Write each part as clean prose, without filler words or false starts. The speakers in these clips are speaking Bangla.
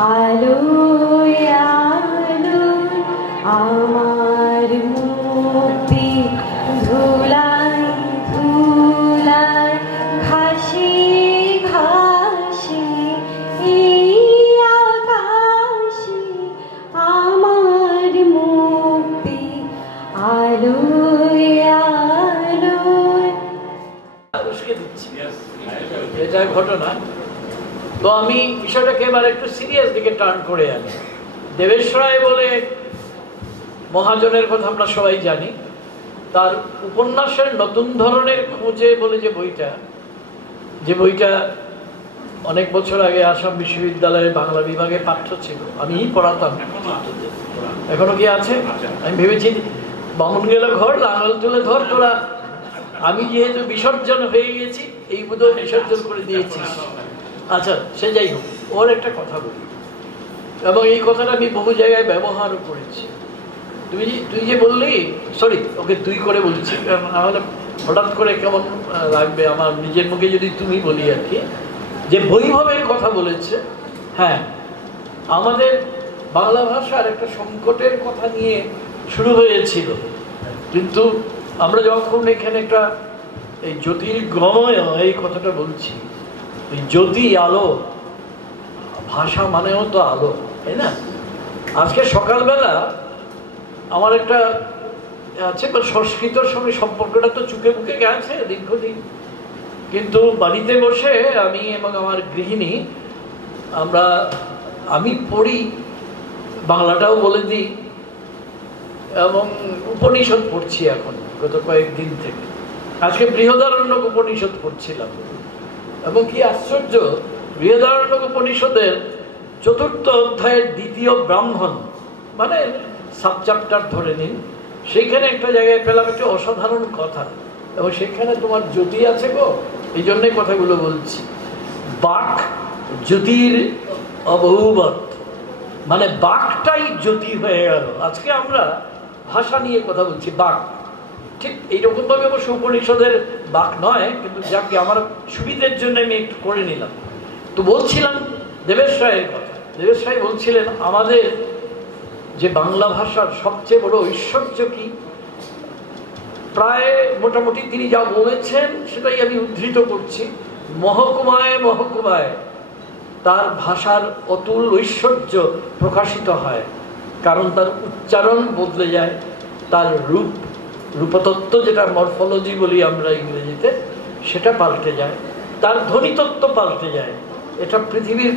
আলোয় আলোয় আমার মুক্তি ধুলায় ধুলায় ঘাসে ঘাসে এই আকাশে আমার মুক্তি আলোয় আলোয়। এটা ঘটনা। তো আমি বিষয়টাকে এবার একটু সিরিয়াস দিকে টার্ন করে আনি। দেবেশ রায় বলে মহাজনের কথা আমরা সবাই জানি। তার উপন্যাসের নতুন ধরনের খোঁজে বলে যে বইটা অনেক বছর আগে আসাম বিশ্ববিদ্যালয়ে বাংলা বিভাগে পাঠ্য ছিল, আমি পড়াতাম। এখনো কি আছে? আমি ভেবেছি বামুন গেল ঘর লাঙল তুলে ধর তোরা। আমি যেহেতু বিসর্জন হয়ে গেছি, এই বোধহয় বিসর্জন করে দিয়েছিস। আচ্ছা, সে যাই হোক, ওর একটা কথা বলি, এবং এই কথাটা আমি বহু জায়গায় ব্যবহারও করেছি। তুই যে বললি, সরি ওকে তুই করে বলছি, নাহলে হঠাৎ করে কেমন লাগবে আমার নিজের মুখে যদি তুমি বলি আর কি, যে বৈভবের কথা বলেছে। হ্যাঁ, আমাদের বাংলা ভাষার একটা সংকটের কথা নিয়ে শুরু হয়েছিল, কিন্তু আমরা যখন এখানে একটা এই জ্যোতির্গময় এই কথাটা বলছি, এই জ্যোতি আলো, ভাষা মানেও তো আলো, তাই না? আজকে সকালবেলা আমার একটা আছে, সংস্কৃতর সঙ্গে সম্পর্কটা তো চুকে বুকে গেছে দীর্ঘদিন, কিন্তু বাড়িতে বসে আমি এবং আমার গৃহিণী আমি পড়ি, বাংলাটাও বলে দিই, এবং উপনিষদ পড়ছি এখন গত কয়েকদিন থেকে। আজকে বৃহদারণ্যক উপনিষদ পড়ছিলাম, এবং কি আশ্চর্য, বৃহদারণ্যক উপনিষদের ৪র্থ অধ্যায়ের ২য় ব্রাহ্মণ, মানে সাব চ্যাপ্টার ধরে নিন, সেইখানে একটা জায়গায় পেলাম একটা অসাধারণ কথা, এবং সেখানে তোমার জ্যোতি আছে গো, এই জন্যই কথাগুলো বলছি। বাক জ্যোতির অবহুবৎ, মানে বাকটাই জ্যোতি হয়ে গেল। আজকে আমরা ভাষা নিয়ে কথা বলছি, বাক ঠিক এইরকম ভাবে অবশ্য উপনিষদের বাক নয়, কিন্তু যাকে আমার সুবিধের জন্য আমি একটু করে নিলাম। তো বলছিলাম দেবেশ রায়ের কথা। দেবেশ রায় বলছিলেন আমাদের যে বাংলা ভাষার সবচেয়ে বড় ঐশ্বর্য কি, প্রায় মোটামুটি তিনি যা বলেছেন সেটাই আমি উদ্ধৃত করছি। মহকুমায় মহকুমায় তার ভাষার অতুল ঐশ্বর্য প্রকাশিত হয়, কারণ তার উচ্চারণ বদলে যায়, তার রূপতত্ত্ব, যেটা মরফোলজি বলি আমরা ইংরেজিতে, সেটা পাল্টে যায়, তার ধ্বনিতত্ত্ব পাল্টে যায়। এটা পৃথিবীর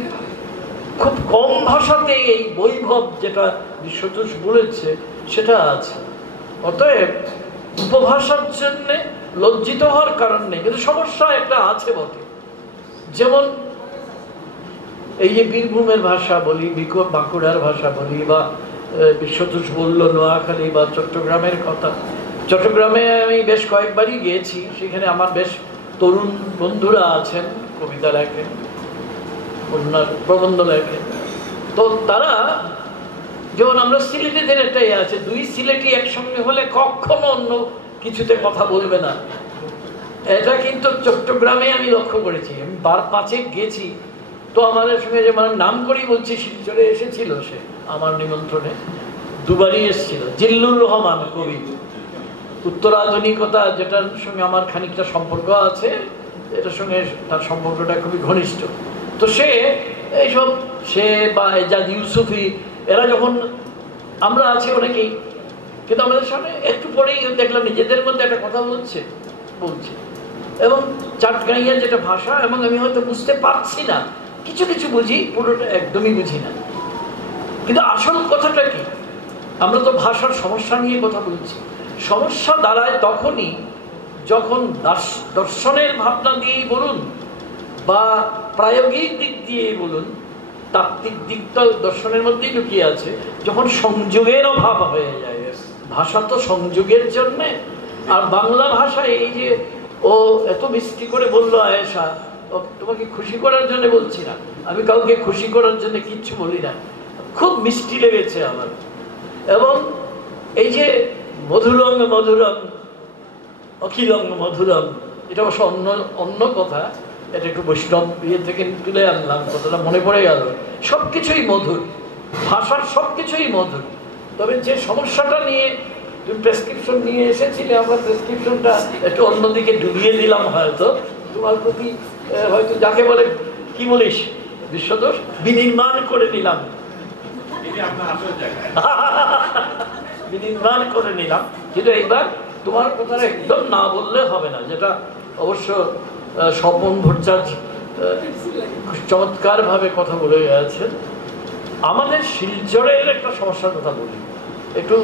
খুব কম ভাষাতে এই বৈভব যেটা বিশ্বতোষ বলেছে সেটা আছে। অতএব উপভাষার জন্য লজ্জিত হওয়ার কারণ নেই, কিন্তু সমস্যা একটা আছে বটে। যেমন এই যে বীরভূমের ভাষা বলি, বাঁকুড়ার ভাষা বলি, বা বিশ্বতোষ বলল নোয়াখালী বা চট্টগ্রামের কথা। চট্টগ্রামে আমি বেশ কয়েকবারই গিয়েছি, সেখানে আমার বেশ তরুণ বন্ধুরা আছেন, কবিতা লেখেন, প্রবন্ধ লেখেন। তো তারা যেমন, আমরা সিলেটিদের একটাই আছে, দুই সিলেটি একসঙ্গে হলে কখনো অন্য কিছুতে কথা বলবে না, এটা কিন্তু চট্টগ্রামে আমি লক্ষ্য করেছি। আমি 5 গেছি, তো আমাদের সঙ্গে যে মানে নাম করেই বলছি, শিলচরে এসেছিল সে আমার নিমন্ত্রণে, দুবারই এসেছিল। জিল্লুর রহমান কবি, উত্তরাধুনিকতা, যেটার সঙ্গে আমার খানিকটা সম্পর্ক আছে, এটার সঙ্গে তার সম্পর্কটা খুবই ঘনিষ্ঠ। তো সে এইসব, সে বা এজাজ ইউসুফি, এরা যখন, আমরা আছি অনেকেই, কিন্তু আমাদের সামনে একটু পরেই দেখলাম নিজেদের মধ্যে একটা কথা বলছে, এবং চাটগাঁইয়া যেটা ভাষা, এবং আমি হয়তো বুঝতে পারছি না, কিছু কিছু বুঝি, পুরোটা একদমই বুঝি না। কিন্তু আসল কথাটা কি, আমরা তো ভাষার সমস্যা নিয়ে কথা বলছি। সমস্যা দাঁড়ায় তখনই যখন দর্শনের ভাবনা দিয়েই বলুন, বা প্রায়োগিক দিক দিয়েই বলুন, তাত্ত্বিক দিকটা দর্শনের মধ্যেই লুকিয়ে আছে, যখন সংযোগের অভাব হয়ে যায়। ভাষা তো সংযোগের জন্যে, আর বাংলা ভাষা এই যে ও এত মিষ্টি করে বললো আয়েশা, তোমাকে খুশি করার জন্য বলছি না, আমি কাউকে খুশি করার জন্য কিচ্ছু বলি না, খুব মিষ্টি লেগেছে আমার। এবং এই যে মধুরং মধুরং অখিলং মধুরং, এটা অবশ্য অন্য কথা, এটা একটু বৈষ্ণব ইয়ে থেকে তুলে আনলাম, কথাটা মনে পড়ে গেল। সবকিছুই মধুর, ভাষার সবকিছুই মধুর। তবে যে সমস্যাটা নিয়ে তুমি প্রেসক্রিপশন নিয়ে এসেছিলে, আমরা প্রেসক্রিপশনটা একটু অন্যদিকে ডুবিয়ে দিলাম হয়তো। তোমার প্রতি হয়তো যাকে বলে কি বলিস বিশ্বদোষ বিনির্মাণ করে নিলাম, বিনির্মাণ করে নিলাম। কিন্তু এইবার তোমার কথাটা একদম না বললে হবে না, যেটা অবশ্য স্বপন ভট্টাচার্য চমৎকার ভাবে কথা বলে গেছেন। আমাদের শিলচরের একটা সমস্যার কথা বলি একটু।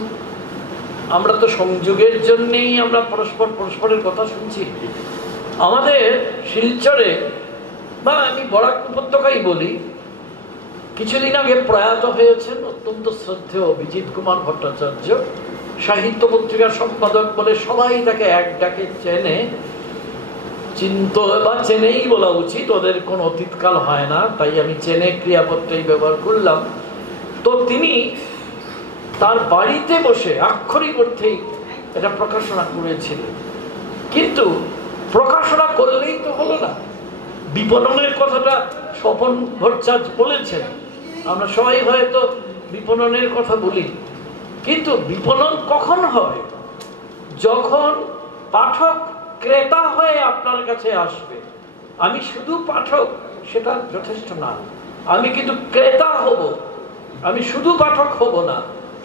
আমরা তো সংযোগের জন্যেই আমরা পরস্পরের কথা শুনছি। আমাদের শিলচরে বা আমি বরাক উপত্যকাই বলি, কিছুদিন আগে প্রয়াত হয়েছেন অত্যন্ত শ্রদ্ধেয় অভিজিৎ কুমার ভট্টাচার্য, সাহিত্য পত্রিকার সম্পাদক বলে সবাই তাকে এক ডাকে চেনে, চিন্ত বা চেনেই বলা উচিত, ওদের কোনো অতীতকাল হয় না, তাই আমি চেনে ক্রিয়াপত্রেই ব্যবহার করলাম। তো তিনি তার বাড়িতে বসে আক্ষরিক অর্থেই এটা প্রকাশনা করেছিলেন। কিন্তু প্রকাশনা করলেই তো হলো না, বিপণনের কথাটা স্বপন ভট্টাচার্য বলেছেন। আমরা সবাই হয়তো বিপণনের কথা বলি, কিন্তু বিপণন কখন হবে? যখন পাঠক ক্রেতা হয়ে আপনার কাছে আসবে। আমি শুধু পাঠক সেটা যথেষ্ট না, আমি কিন্তু ক্রেতা হব, আমি শুধু পাঠক হব না।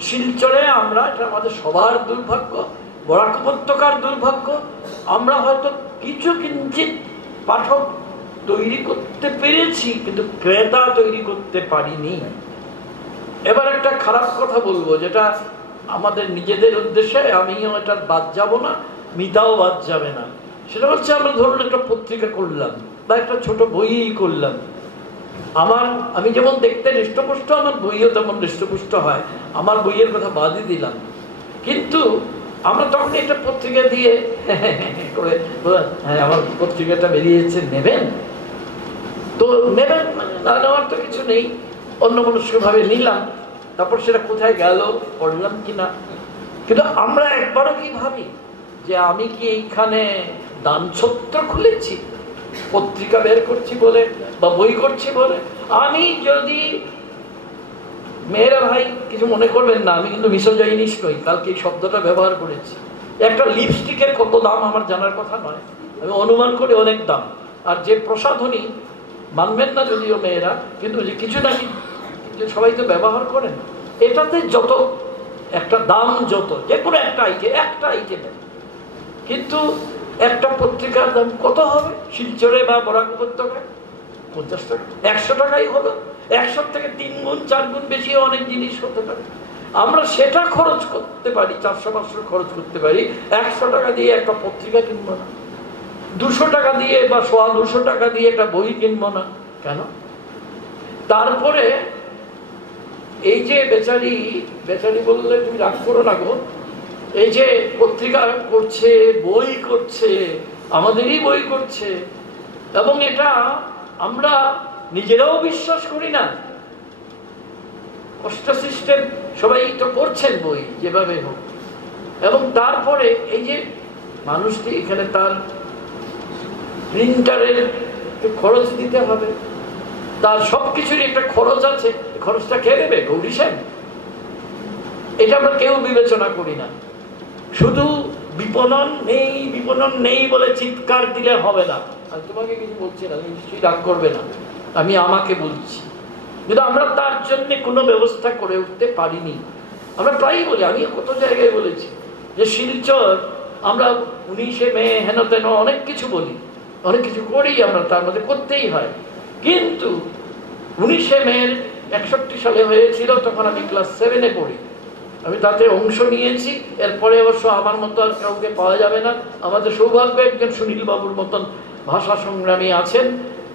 শিলচরে আমরা, এটা আমাদের সবার দুর্ভাগ্য, বরাক উপত্যকার দুর্ভাগ্য, আমরা হয়তো কিছু কিঞ্চিত পাঠক তৈরি করতে পেরেছি কিন্তু ক্রেতা তৈরি করতে পারিনি। এবার একটা খারাপ কথা বলবো, যেটা আমাদের নিজেদের উদ্দেশ্যে, আমিও এটা বাদ যাব না, মিতাও বাদ যাবে না। সেটা হচ্ছে আমরা ধরুন একটা পত্রিকা করলাম বা একটা ছোট বই করলাম, আমি যেমন দেখতে হৃষ্টপুষ্ট, আমার বইও তেমন হৃষ্টপুষ্ট হয়, আমার বইয়ের কথা বাদই দিলাম। কিন্তু আমরা তখন একটা পত্রিকা দিয়ে করে হ্যাঁ আমার পত্রিকাটা বেরিয়েছে, নেবেন? তো নেবেন, না নেওয়ার তো কিছু নেই, অন্য মনস্কভাবে নিলাম, তারপর সেটা কোথায় গেল, পড়লাম কিনা। কিন্তু আমরা একবারও কি ভাবি যে আমি কি এইখানে দানছত্র খুলেছি পত্রিকা বের করছি বলে বা বই করছি বলে? আমি যদি, মেয়েরা ভাই কিছু মনে করবেন না, আমি কিন্তু মিসোজাইনিস নই, কালকে এই শব্দটা ব্যবহার করেছি। একটা লিপস্টিকের কত দাম আমার জানার কথা নয়, আমি অনুমান করি অনেক দাম। আর যে প্রসাধনী, মানবেন না যদিও মেয়েরা, কিন্তু যে কিছু না যে সবাই তো ব্যবহার করেন, এটাতে যত একটা দাম, যত যে কোনো একটা আইটেমের, কিন্তু একটা পত্রিকার দাম কত হবে শিলচরে বা বরাক উপত্যকায়? 50 টাকা, 100 টাকাই হলো। 100 থেকে 3 গুণ 4 গুণ বেশি অনেক জিনিস হতে পারে। আমরা সেটা খরচ করতে পারি, 400-500 খরচ করতে পারি, 100 টাকা দিয়ে একটা পত্রিকা কিনবো না, 200 টাকা দিয়ে বা 250 টাকা দিয়ে একটা বই কিনবো না কেন? তারপরে এই যে বেচারি বললে তুমি রাগ করো না গো, এই যে পত্রিকা করছে, বই করছে, আমাদেরই বই করছে, এবং এটা আমরা নিজেরাও বিশ্বাস করি না। কষ্ট সিস্টেম, সবাই তো করছেন বই যেভাবে হোক, এবং তারপরে এই যে মানুষটি এখানে তার প্রিন্টারের খরচ দিতে হবে, তার সবকিছুরই একটা খরচ আছে, খরচটা কে দেবে? গৌরী সেন। এটা আমরা কেউ বিবেচনা করি না। শুধু বিপণন নেই বলে চিৎকার দিলে হবে না। আমি তোমাকে কিছু বলছি না, নিশ্চয়ই রাগ করবে না, আমি আমাকে বলছি। কিন্তু আমরা তার জন্য কোনো ব্যবস্থা করে উঠতে পারিনি। আমরা প্রায়ই বলি, আমি কত জায়গায় বলেছি যে শিলচর, আমরা 19শে মে হেন তেন অনেক কিছু বলি, অনেক কিছু করি, আমরা তার মধ্যে করতেই হয়। কিন্তু 19শে মে 61 সালে হয়েছিল, তখন আমি ক্লাস 7-এ পড়ি, আমি তাতে অংশ নিয়েছি। এরপরে অবশ্য আমার মতো আর কাউকে পাওয়া যাবে না। আমাদের সৌভাগ্য একজন সুনীল বাবুর মতন ভাষা সংগ্রামী আছেন,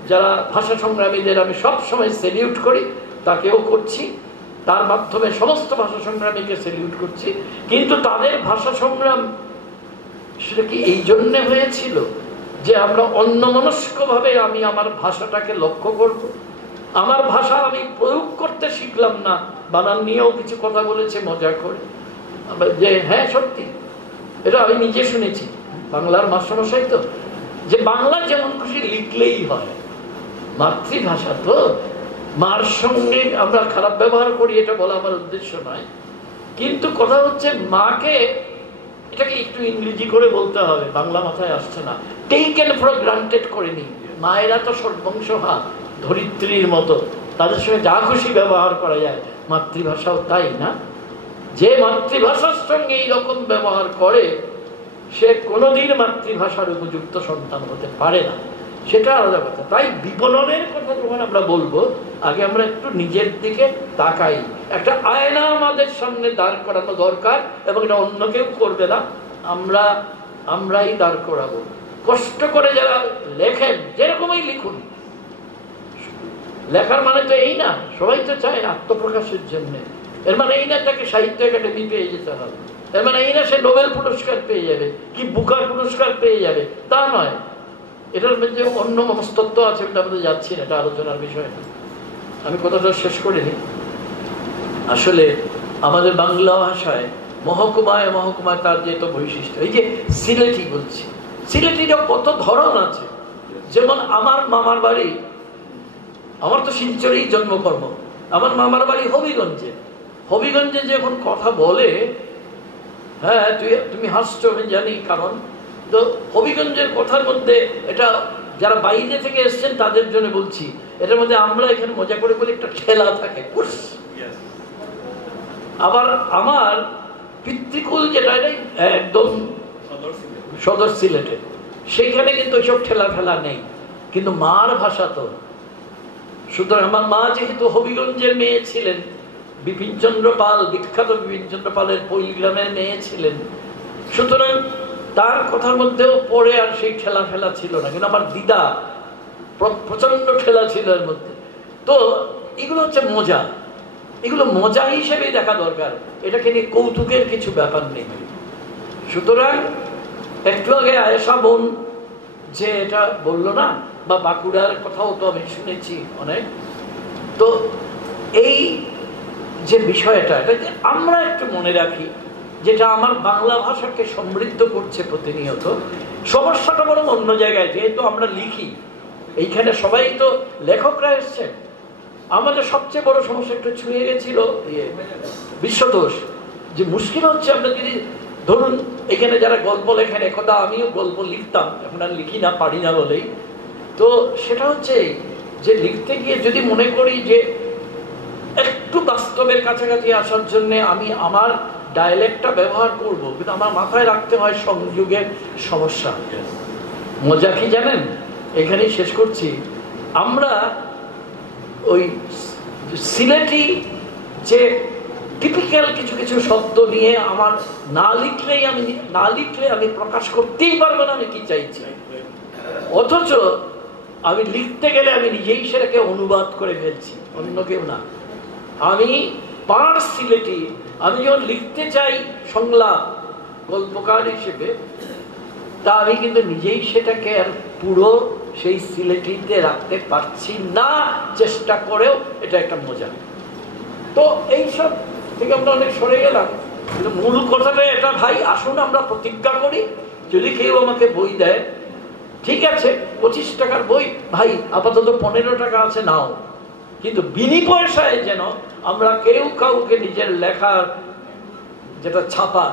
যারা ভাষা সংগ্রামীদের আমি সব সময় সেলিউট করি, তাকেও করছি, তার মাধ্যমে সমস্ত ভাষা সংগ্রামীকে সেলিউট করছি। কিন্তু তাদের ভাষা সংগ্রাম সেটা কি এই জন্যে হয়েছিল যে আমরা অন্যমনস্কভাবে আমি আমার ভাষাটাকে লক্ষ্য করব? আমার ভাষা আমি প্রয়োগ করতে শিখলাম না। বানান নিয়েও কিছু কথা বলেছে মজা করে, যে হ্যাঁ সত্যি, এটা আমি নিজে শুনেছি, বাংলার মাস্টারমশাই তো, যে বাংলা যেমন খুশি লিখলেই হয়, মাতৃভাষা তো। মার সঙ্গে আমরা খারাপ ব্যবহার করি এটা বলা আমার উদ্দেশ্য নয়, কিন্তু কথা হচ্ছে মাকে এটাকে একটু ইংরেজি করে বলতে হবে, বাংলা মাথায় আসছে না। টেকেন ফর গ্রান্টেড করে নি, মায়েরা তো সর্বংশহা, ধরিত্রীর মতো, তাদের সঙ্গে যা খুশি ব্যবহার করা যায়, মাতৃভাষাও তাই না? যে মাতৃভাষার সঙ্গে এইরকম ব্যবহার করে সে কোনোদিন মাতৃভাষার উপযুক্ত সন্তান হতে পারে না, সেটা আলাদা কথা। তাই বিপণনের কথা যখন আমরা বলবো, আগে আমরা একটু নিজের দিকে তাকাই। একটা আয়না আমাদের সামনে দাঁড় করানো দরকার, এবং এটা অন্য কেউ করবে না, আমরাই দাঁড় করাবো। কষ্ট করে যারা লেখেন, যেরকমই লিখুন, লেখার মানে তো এই না, সবাই তো চায় আত্মপ্রকাশের জন্য। এর মানে এই না তাকে সাহিত্য একাডেমি পেয়ে যেতে হবে, এর মানে এই না সে নোবেল পুরস্কার পেয়ে যাবে কি বুকার পুরস্কার পেয়ে যাবে, তা নয়। এটার মধ্যে অন্য মনস্তত্ব আছে, ওটা আমাদের যাচ্ছি না, এটা আলোচনার বিষয় না। আমি কথাটা শেষ করিনি। আসলে আমাদের বাংলা ভাষায় মহকুমায় মহকুমায় তার যে তো বৈশিষ্ট্য, এই যে সিলেটি বলছি, সিলেটিরও কত ধরন আছে। যেমন আমার মামার বাড়ি, আমার তো শিলচরেই জন্মকর্ম, আমার মামার বাড়ি হবিগঞ্জে। হবিগঞ্জে যখন কথা বলে, হ্যাঁ তুমি হাসছো আমি জানি, কারণ তো হবিগঞ্জের কথার মধ্যে, এটা যারা বাইরে থেকে এসছেন তাদের জন্য বলছি, এটার মধ্যে আমরা এখানে মজা করে বলি একটা ঠেলা থাকে। আবার আমার পিতৃকুল যেটা, এটাই একদম সদর সিলেটে, সেইখানে কিন্তু ওইসব ঠেলা ফেলা নেই, কিন্তু মার ভাষা তো। সুতরাং আমার মা যেহেতু হবিগঞ্জের মেয়ে ছিলেন, বিপিনচন্দ্র পাল, বিখ্যাত বিপিনচন্দ্র পালের পৈলগ্রামের মেয়ে ছিলেন, সুতরাং তার কথার মধ্যেও পড়ে আর সেই ঠেলা ফেলা ছিল না। কিন্তু আমার দিদা প্রচন্ড ঠেলা ছিল এর মধ্যে। তো এগুলো হচ্ছে মজা, এগুলো মজা হিসেবেই দেখা দরকার, এটাকে নিয়ে কৌতুকের কিছু ব্যাপার নেই। সুতরাং একটু আগে আয়েশা বোন যে এটা বললো না, বা বাঁকুড়ার কথাও তো আমি শুনেছি অনেক, তো এই যে বিষয়টা, এটা যে আমরা একটু মনে রাখি, যেটা আমার বাংলা ভাষাকে সমৃদ্ধ করছে প্রতিনিয়ত। সমস্যাটা বরং অন্য জায়গায়, যেহেতু আমরা লিখি, এইখানে সবাই তো লেখকরা এসছেন, আমাদের সবচেয়ে বড় সমস্যা একটু ছুঁয়ে গেছিল বিশ্বদোষ। যে মুশকিল হচ্ছে, আমরা যদি ধরুন এখানে যারা গল্প লেখেন, একদা আমিও গল্প লিখতাম, এখন আর লিখি না, পারি না বলেই। তো সেটা হচ্ছে যে লিখতে গিয়ে যদি মনে করি যে একটু বাস্তবের কাছাকাছি আসার জন্য আমি আমার ডায়ালেক্টটা ব্যবহার করব, কিন্তু আমার মাথায় রাখতে হয় সংযোগের সমস্যা। মজা কি জানেন, এখানেই শেষ করছি, আমরা ওই সিলেটি যে টিপিক্যাল কিছু কিছু শব্দ নিয়ে আমার না লিখলে আমি প্রকাশ করতেই পারবো না আমি কি চাইছি। অথচ আমি লিখতে গেলে আমি নিজেই সেটাকে অনুবাদ করে ফেলছি, অন্য কেউ না। আমি পার সিলেটি, আমি যখন লিখতে চাই সংলাপ গল্পকার হিসেবে, তা আমি কিন্তু নিজেই সেটাকে আর পুরো সেই সিলেটিতে রাখতে পারছি না, চেষ্টা করেও। এটা একটা মজা। তো এইসব থেকে আমরা অনেক সরে গেলাম, কিন্তু মূল কথাটা এটা, ভাই আসুন আমরা প্রতিজ্ঞা করি, যদি কেউ আমাকে বই দেয়, ঠিক আছে 25 টাকার বই, ভাই আপাতত 15 টাকা আছে নাও, কিন্তু বিনি পয়সায় যেন আমরা কেউ কাউকে নিজের লেখার যেটা ছাপা,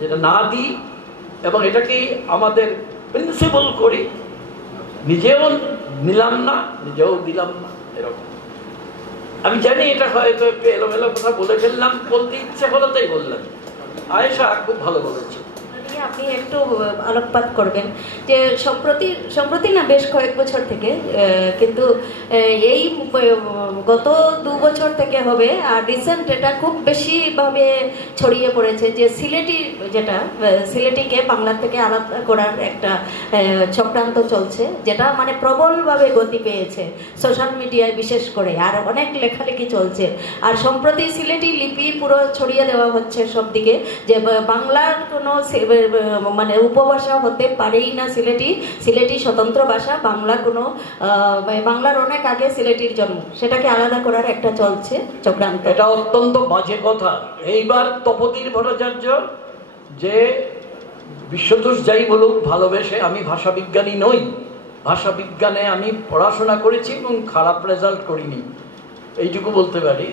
যেটা না দিই, এবং এটাকেই আমাদের প্রিন্সিপাল করি, নিজেও নিলাম না, নিজেও দিলাম না, এরকম। আমি জানি এটা হয়তো একটু এলোমেলো কথা বলে ফেললাম, বলতে ইচ্ছে হলো তাই বললাম। আয়েশা খুব ভালো বলেছে। আপনি একটু আলোকপাত করবেন যে সম্প্রতি না, বেশ কয়েক বছর থেকে, কিন্তু এই গত 2 বছর থেকে হবে, আর রিসেন্ট এটা খুব বেশিভাবে ছড়িয়ে পড়েছে যে সিলেটিকে বাংলা থেকে আলাদা করার একটা চক্রান্ত চলছে, যেটা মানে প্রবলভাবে গতি পেয়েছে সোশ্যাল মিডিয়ায় বিশেষ করে, আর অনেক লেখালেখি চলছে। আর সম্প্রতি সিলেটি লিপি পুরো ছড়িয়ে দেওয়া হচ্ছে সব দিকে, যে বাংলার কোনো মানে উপভাষা হতে পারেই না সিলেটি স্বতন্ত্র ভাষা, বাংলার অনেক আগে সিলেটির জন্ম, সেটাকে আলাদা করার একটা চলছে চক্রান্ত। এটা অত্যন্ত বাজে কথা। এইবার তপতির ভট্টাচার্য যে বিশ্বতোষ যাই বলুক, ভালোবেসে, আমি ভাষা বিজ্ঞানী নই, ভাষা বিজ্ঞানে আমি পড়াশোনা করেছি এবং খারাপ রেজাল্ট করিনি, এইটুকু বলতে পারি।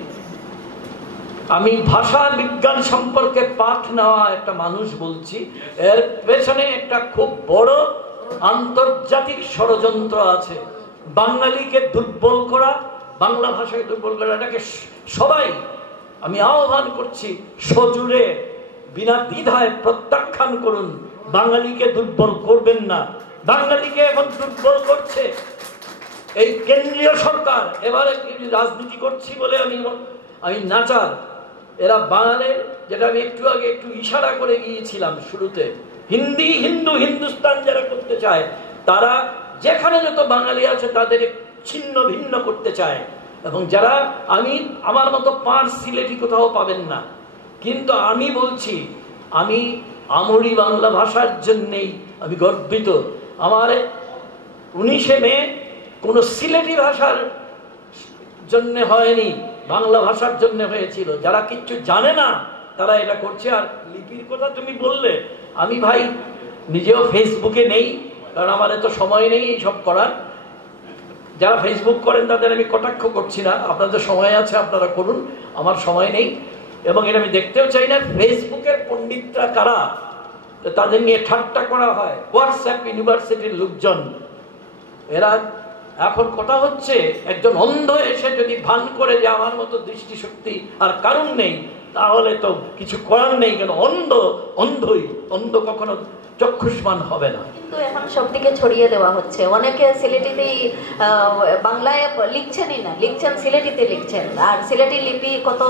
আমি ভাষা বিজ্ঞান সম্পর্কে পাঠ নেওয়া একটা মানুষ বলছি, এর পেছনে একটা খুব বড় আন্তর্জাতিক ষড়যন্ত্র আছে। বাঙালিকে দুর্বল করা, বাংলা ভাষাকে দুর্বল করা, এটাকে সবাই, আমি আহ্বান করছি, সজোরে বিনা দ্বিধায় প্রত্যাখ্যান করুন। বাঙালিকে দুর্বল করবেন না। বাঙালিকে এখন দুর্বল করছে এই কেন্দ্রীয় সরকার। এবারে রাজনীতি করছি বলে আমি নাচার, এরা বাঙালির, যেটা আমি একটু আগে একটু ইশারা করে গিয়েছিলাম শুরুতে, হিন্দি হিন্দু হিন্দুস্তান যারা করতে চায়, তারা যেখানে যত বাঙালি আছে তাদের ছিন্ন ভিন্ন করতে চায়। এবং যারা, আমার মতো পাঁচ সিলেটি কোথাও পাবেন না। কিন্তু আমি বলছি, আমি আমরি বাংলা ভাষার জন্যেই আমি গর্বিত। আমার 19শে মে কোনো সিলেটি ভাষার জন্য হয়নি, বাংলা ভাষার জন্য হয়েছিল। যারা কিচ্ছু জানে না তারা এটা করছে। আর লিপির কথা তুমি বললে, আমি ভাই নিজেও ফেসবুকে নেই, কারণ আমার এত সময় নেই এইসব করার। যারা ফেসবুক করেন তাদের আমি কটাক্ষ করছি না, আপনাদের সময় আছে আপনারা করুন, আমার সময় নেই এবং এটা আমি দেখতেও চাই না। ফেসবুকের পণ্ডিতরা কারা, তাদের নিয়ে ঠাট্টা করা হয়, হোয়াটসঅ্যাপ ইউনিভার্সিটির লোকজন। এরা এখন কথা হচ্ছে, একজন অন্ধ এসে যদি ভান করে যে আমার মতো দৃষ্টিশক্তি আর কারণ নেই, তাহলে তো কিছু করার নেই। কেন অন্ধই, অন্ধ কখনো চক্ষুষ্মান হবে না। কিন্তু এখন সব দিকে ছড়িয়ে দেওয়া হচ্ছে। অনেকে সিলেটিতেই বাংলায় লিখছেনই না, লিখছেন সিলেটিতে লিখছেন। আর সিলেটি লিপি কত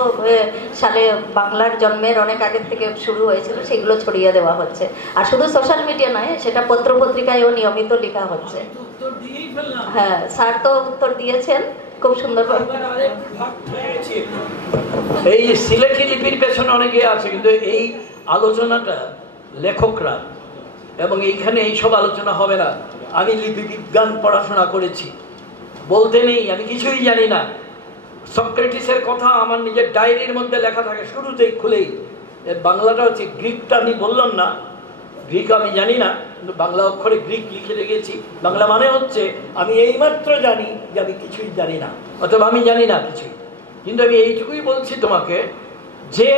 সালে বাংলার জন্মের অনেক আগের থেকে শুরু হয়েছিল, সেগুলো ছড়িয়ে দেওয়া হচ্ছে। আর শুধু সোশ্যাল মিডিয়া নয়, সেটা পত্র পত্রিকায়ও নিয়মিত লেখা হচ্ছে। হ্যাঁ, স্যার তো উত্তর দিয়েছেন খুব সুন্দরভাবে। এই সিলেটি লিপির পেছনে অনেকে আছে, কিন্তু এই আলোচনাটা লেখকরা, এবং এইখানে এইসব আলোচনা হবে না। আমি লিপি বিজ্ঞান পড়াশোনা করেছি, বলতে নেই আমি কিছুই জানি না। সক্রেটিসের কথা আমার নিজের ডায়েরির মধ্যে লেখা থাকে শুরুতেই খুলেই। এর বাংলাটা হচ্ছে, গ্রিকটা আমি বললাম না, গ্রিক আমি জানি না, কিন্তু বাংলা অক্ষরে গ্রিক লিখে রেখেছি। বাংলা মানে হচ্ছে আমি এইমাত্র জানি যে আমি কিছুই জানি না, অথবা আমি জানি না কিছুই। কিন্তু আমি এইটুকুই বলছি তোমাকে, যে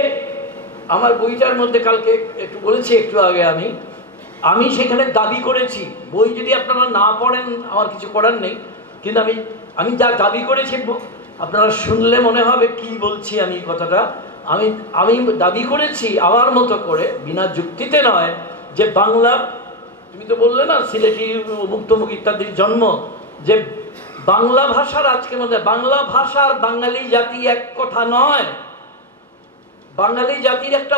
আমার বইটার মধ্যে কালকে একটু বলেছি, একটু আগে আমি সেখানে দাবি করেছি, বই যদি আপনারা না পড়েন আমার কিছু করার নেই, কিন্তু আমি যা দাবি করেছি আপনারা শুনলে মনে হবে কি বলছি আমি কথাটা। আমি দাবি করেছি আমার মতো করে, বিনা যুক্তিতে নয়, যে বাংলা, তুমি তো বললে না সিলেটি মুক্তমুখ ইত্যাদির জন্ম, যে বাংলা ভাষার আজকের মধ্যে, বাংলা ভাষার বাঙালি জাতি এক কথা নয়। বাঙালি জাতির একটা,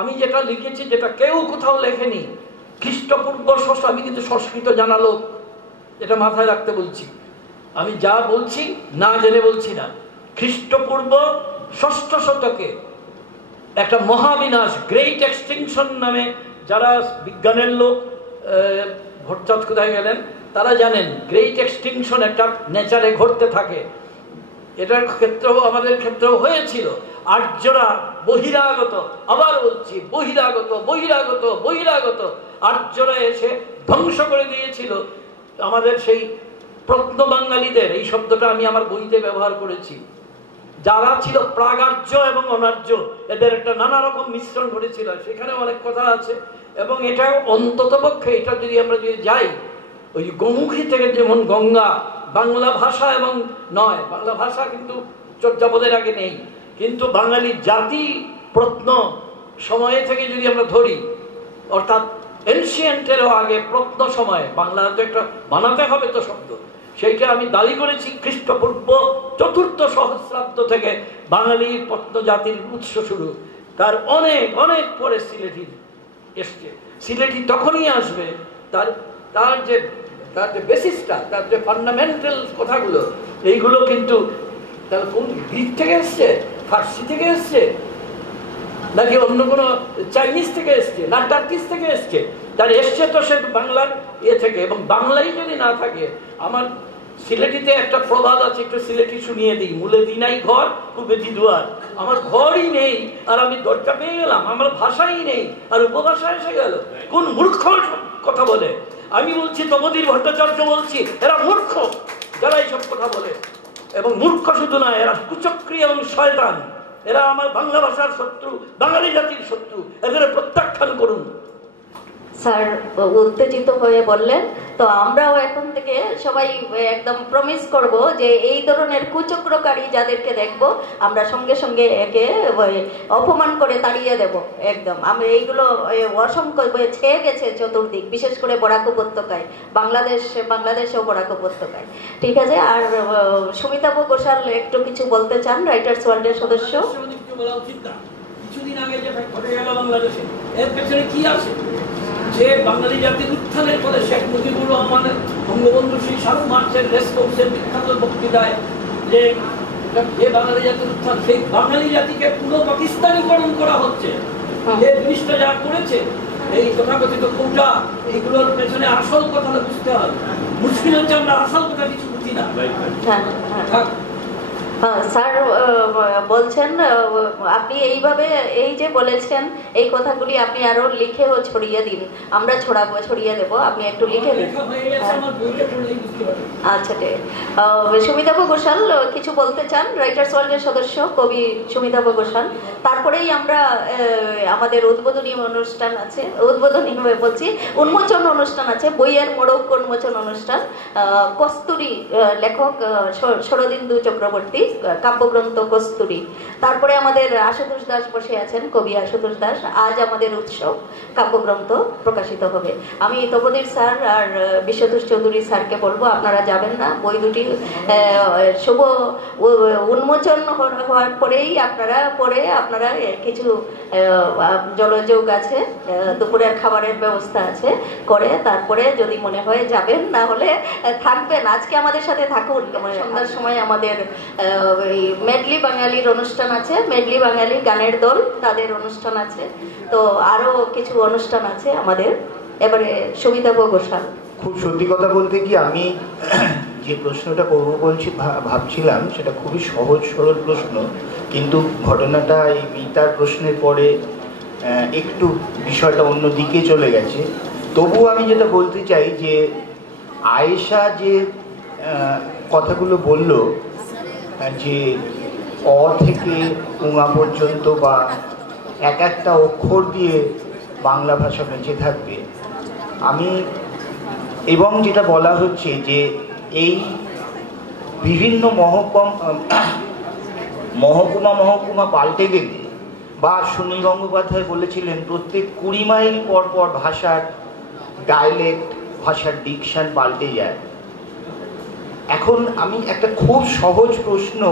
আমি যেটা লিখেছি, যেটা কেউ কোথাও লেখেনি, খ্রিস্টপূর্ব আমি কিন্তু সংস্কৃত জানালো, এটা মাথায় রাখতে বলছি। আমি যা বলছি না জেনে বলছি না। খ্রিস্টপূর্ব 6ষ্ঠ শতকে একটা মহাবিনাশ, গ্রেট এক্সটিংশন নামে, যারা বিজ্ঞানের লোক, ভট্টাচার্য কোথায় গেলেন, তারা জানেন গ্রেট এক্সটিংশন একটা নেচারে ঘটতে থাকে। এটার ক্ষেত্রেও, আমাদের ক্ষেত্রেও হয়েছিল। আর্যরা বহিরাগত, আবার বলছি বহিরাগত বহিরাগত বহিরাগত, আর্যরা এসে ধ্বংস করে দিয়েছিল আমাদের সেই প্রত্ন বাঙালিদের। এই শব্দটা আমি আমার বইতে ব্যবহার করেছি। যারা ছিল প্রাগার্য এবং অনার্য, এদের একটা নানা রকম মিশ্রণ ঘটেছিল, সেখানে অনেক কথা আছে। এবং এটা অন্তত পক্ষে, এটা যদি আমরা যাই, ওই গোমুখী থেকে যেমন গঙ্গা, বাংলা ভাষা এবং নয়, বাংলা ভাষা কিন্তু চর্যাপদের আগে নেই, কিন্তু বাঙালি জাতি প্রত্ন সময়ে থেকে যদি আমরা ধরি, অর্থাৎ এনশিয়েন্টেরও আগে, প্রত্ন সময়ে, বাংলা তো একটা বানাতে হবে তো শব্দ, সেইটা আমি দাবি করেছি খ্রিস্টপূর্ব 4র্থ সহস্রাব্দ থেকে বাঙালির প্রত্ন জাতির উৎস শুরু। তার অনেক অনেক পরে সিলেটি এসছে। সিলেটি তখনই আসবে তার যে বেসিসটা, তার যে ফান্ডামেন্টাল কথাগুলো, এইগুলো কিন্তু তার কোন গ্রিক থেকে এসছে, ফার্সি থেকে এসছে, নাকি অন্য কোনো চাইনিজ থেকে এসছে, না টার্কিশ থেকে এসছে, তার এসছে তো সে বাংলার থেকে। এবং বাংলাই যদি না থাকে, আমার সিলেটিতে একটা প্রবাদ আছে, একটু সিলেটি শুনিয়ে দিই। মূলে দিনাই ঘর কুবেদি দুয়ার। আমার ঘরই নেই আর আমি দরজা পেয়ে গেলাম, আমার ভাষাই নেই আর উপভাষা এসে গেল। কোন মূর্খ কথা বলে? আমি বলছি, তপোধীর ভট্টাচার্য বলছি, এরা মূর্খ যারা এইসব কথা বলে। এবং মূর্খ শুধু নয়, এরা কুচক্রী এবং শয়তান। এরা আমার বাংলা ভাষার শত্রু, বাঙালি জাতির শত্রু। এদের প্রত্যাখ্যান করুন। স্যার উত্তেজিত হয়ে বললেন, তো আমরাও এখন থেকে সবাই একদম প্রমিস করব যে এই ধরনের কুচক্রকারী যাদেরকে দেখব আমরা সঙ্গে সঙ্গে একে অপমান করে তাড়িয়ে দেব। একদম আমরা এইগুলো অসংখ্য ছেয়ে গেছে চতুর্দিক, বিশেষ করে বরাক উপত্যকায়, বাংলাদেশেও বরাক উপত্যকায়। ঠিক আছে। আর সুমিতাভ ঘোষাল একটু কিছু বলতে চান, রাইটার্স ওয়ার্ল্ডের সদস্য। কিছুদিন আগে যে ঘটে গেল বাংলাদেশে, এর পেছনে কি আছে? যে বাঙালি জাতির উত্থানের ফলে শেখ মুজিবুর রহমানের বঙ্গবন্ধু সেই 7 মার্চের রেসকোর্সের বিখ্যাত বক্তৃতায় যে বাঙালি জাতির উত্থান, সেই বাঙালি জাতিকে পুরো পাকিস্তানিকরণ করা হচ্ছে। যে জিনিসটা যা করেছে, এই তথাকথিত কোটা, এইগুলোর পেছনে আসল কথা বুঝতে হবে। মুশকিল হচ্ছে আমরা আসল কথা কিছু বুঝি না। স্যার বলছেন আপনি এইভাবে এই যে বলেছেন এই কথাগুলি আপনি আরো লিখেও ছড়িয়ে দিন, আমরা ছড়িয়ে দেবো, আপনি একটু লিখে দিন। আচ্ছা ঠিক। সুমিতাভ ঘোষাল কিছু বলতে চান, রাইটার্স ওয়ার্ল্ডের সদস্য কবি সুমিতাভ ঘোষাল। তারপরেই আমরা আমাদের উদ্বোধনী অনুষ্ঠান আছে, উন্মোচন অনুষ্ঠান আছে, বইয়ের মোড়ক উন্মোচন অনুষ্ঠান। কস্তুরী লেখক শরদিন্দু চক্রবর্তী, কাব্যগ্রন্থ কস্তুরী। তারপরে আমাদের আশুতোষ দাস বসে আছেন, কবি আশুতোষ দাস। আজ আমাদের উৎসব কাব্যগ্রন্থ প্রকাশিত হবে। আমি তপোধীর স্যার আর বিশ্বতোষ চৌধুরী স্যারকে বলবো আপনারা যাবেন না, বই দুটি শুভ উন্মোচন হওয়ার পরেই আপনারা কিছু জলযোগ আছে, দুপুরের খাবারের ব্যবস্থা আছে করে তারপরে যদি মনে হয় যাবেন, না হলে থাকবেন, আজকে আমাদের সাথে থাকুন। সন্ধ্যার সময় আমাদের মেডলি বাঙালির অনুষ্ঠান আছে, মেডলি বাঙালি গানের দল, তাদের অনুষ্ঠান আছে। তো আরো কিছু অনুষ্ঠান আছে আমাদের। এবারে সুমিতাভ ঘোষাল। খুব সত্যি কথা বলতে কি, আমি যে প্রশ্নটা করবো ভাবছিলাম সেটা খুবই সহজ সরল প্রশ্ন, কিন্তু ঘটনাটা এই মিতার প্রশ্নের পরে একটু বিষয়টা অন্য দিকে চলে গেছে। তবুও আমি যেটা বলতে চাই যে আয়েশা যে কথাগুলো বলল যে অ থেকে উঙা পর্যন্ত বা একটা অক্ষর দিয়ে বাংলা ভাষা বেঁচে থাকবে, এবং যেটা বলা হচ্ছে যে এই বিভিন্ন মহকুমা পাল্টে গেলে, বা সুনীল গঙ্গোপাধ্যায় বলেছিলেন প্রত্যেক 20 মাইল পর পর ভাষার ডায়ালেক্ট, ভাষার ডিকশন পাল্টে যায়। এখন আমি একটা খুব সহজ প্রশ্ন,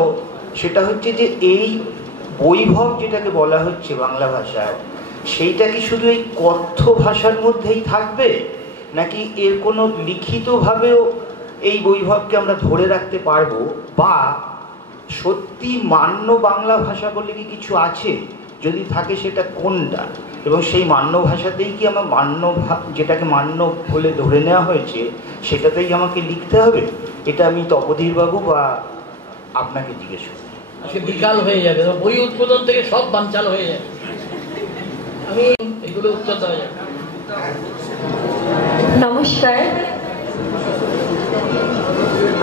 সেটা হচ্ছে যে এই বৈভব যেটাকে বলা হচ্ছে বাংলা ভাষার, সেইটা কি শুধু এই কথ্য ভাষার মধ্যেই থাকবে, নাকি এর কোনো লিখিতভাবেও এই বৈভবকে আমরা ধরে রাখতে পারবো, বা সত্যি মান্য বাংলা ভাষা বলে কি কিছু আছে? যদি থাকে সেটা কোনটা? এবং সেই মান্য ভাষাতেই কি আমার যেটাকে মান্য বলে ধরে নেওয়া হয়েছে সেটাতেই আমাকে লিখতে হবে? এটা আমি তপোধীর বাবু বা আপনাকে জিজ্ঞেস করি। আজকে বিকাল হয়ে যাবে, বই উদ্বোধন থেকে সব বানচাল হয়ে যাবে, আমি এগুলো উত্তর দেওয়া যাবে। নমস্কার,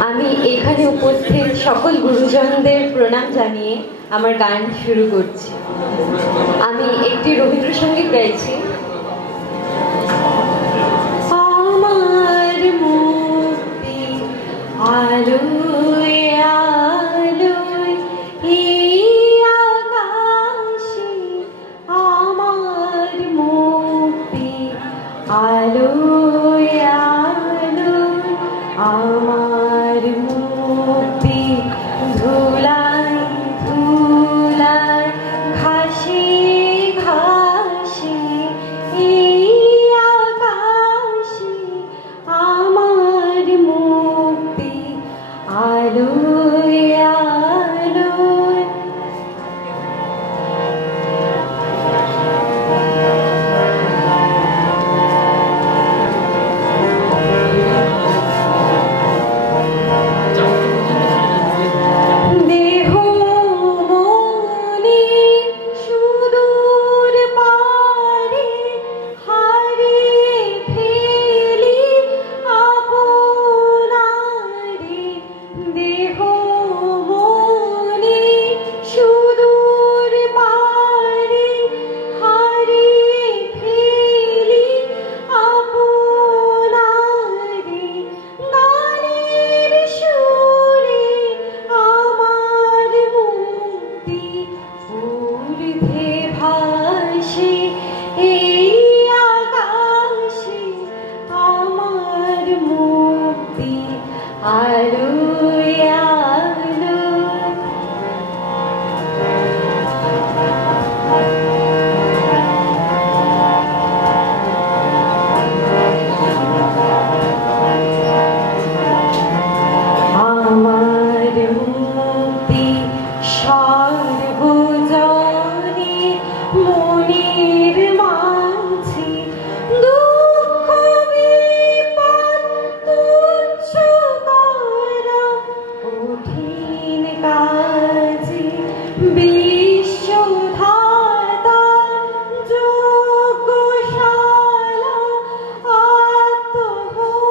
আমি এখানে উপস্থিত সকল গুরুজনদের প্রণাম জানিয়ে আমার গান শুরু করছি। আমি একটি রবীন্দ্রসঙ্গীত গাইছি। আমার মুক্তি আলোয় আলোয় এই আকাশে, আমার মুক্তি আলোয় আলোয়, আমার মুক্তি ধুলায় ধুলায়, ঘাসে ঘাসে এই আকাশে, আমার মুক্তি ঊর্ধ্বে ভাসে এই আকাশে আমার মুক্তি আলো আলো। আমার মুক্তি সর্বজনে মনের মাঝে দুঃখ বিপদ তুচ্ছ করা কঠিন কাজে বিশ্বধাতা যোগশালা আত্মভূমি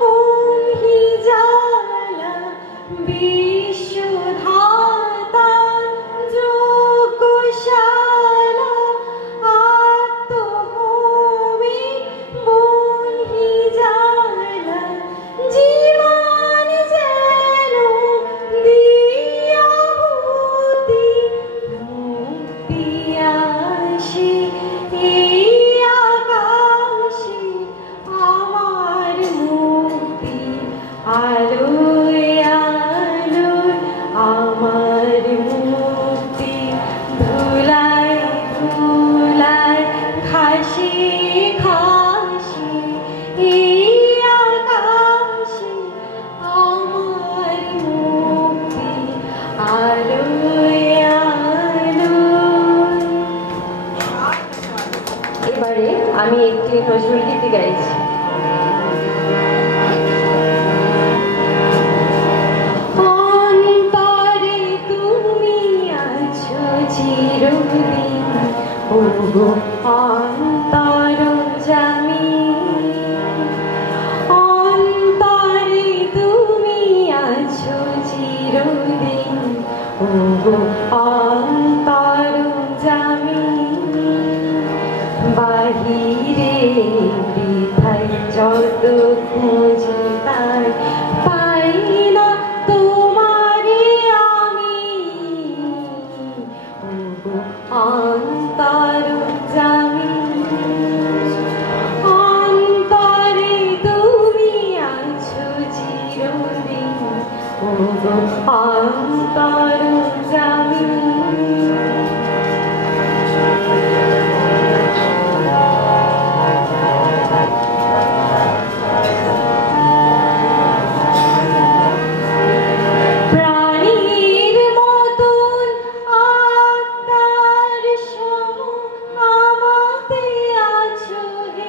বহি জ্বালা বিশ্বধাতা যোগশালা আত্মভূমি বহি জ্বালা। জীবন যেন দিয়াহুতি মুক্তি আসে এই আকাশে আমার মুক্তি আলো আলো। আমার মুক্তি ধুলায় ধুলায় ঘাসে ঘাসে এই আকাশে আমার মুক্তি আলো আলো। এবারে আমি একটি নজরুল গীতি গাইছি। অন্তরে তুমি আছো চিরদিন ওগো অন্তর্যামী। অন্তরে তুমি আছো চিরদিন ওগো অন্তর্যামী। বাহিরে বৃথায় যত খুঁজি তাই পাই না তোমারে আমি ওগো অন্তর্যামী। অন্তরে তুমি আছো চিরদিন ওগো অন্তর্যামী। প্রাণীর মতন আত্মার সম আমাতে আছো হে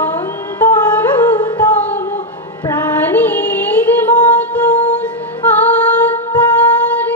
অন্তরতম। প্রাণীর মতন আত্মার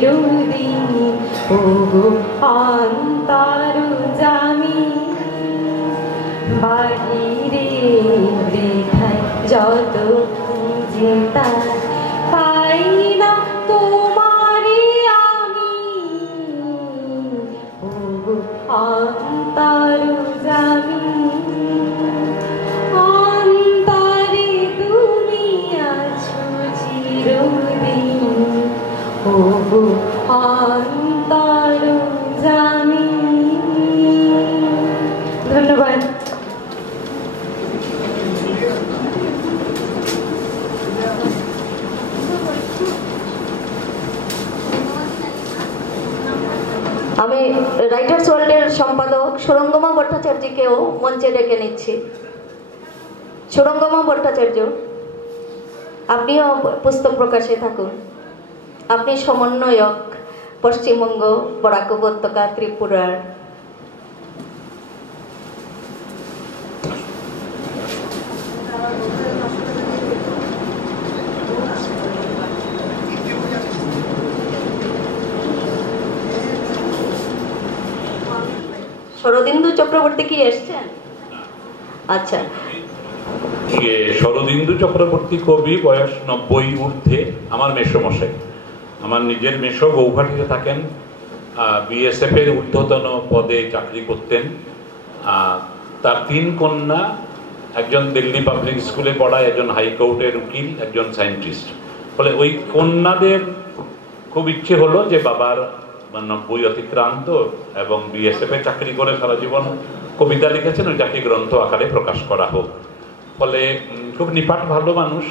চিরদিন ওগো অন্তর্যামী বাহিরে বৃথায় যত চিন্তা পাই না তোমারে আমি ওগো অন্তর্যামী অন্তরে তুমি আছো চিরদিন ওগো অন্তর্যামী। ধন্যবাদ। আমি রাইটার্স ওয়ার্ল্ডের সম্পাদক সুরঙ্গমা ভট্টাচার্যকেও মঞ্চে ডেকে নিচ্ছি। সুরঙ্গমা ভট্টাচার্য, আপনিও পুস্তক প্রকাশে থাকুন। আপনি সমন্বয়ক পশ্চিমবঙ্গ, বরাক উপত্যকা, ত্রিপুরার। শরদিন্দু চক্রবর্তী কি এসছেন? আচ্ছা, শরদিন্দু চক্রবর্তী কবি, বয়স 90 ঊর্ধ্বে, আমার মেসোমশাই। আমার নিজের মেসো গৌহাটিতে থাকেন, বিএসএফ এর ঊর্ধ্বতন পদে চাকরি করতেন। তার 3 কন্যা, একজন দিল্লি পাবলিক স্কুলে পড়ায়, একজন হাইকোর্টের উকিল, একজন সায়েন্টিস্ট। ফলে ওই কন্যাদের খুব ইচ্ছে হলো যে বাবার 90 অতিক্রান্ত এবং বিএসএফ এ চাকরি করে সারা জীবন কবিতা লিখেছেন, ওইটাকে গ্রন্থ আকারে প্রকাশ করা হোক। ফলে খুব নিপাট ভালো মানুষ,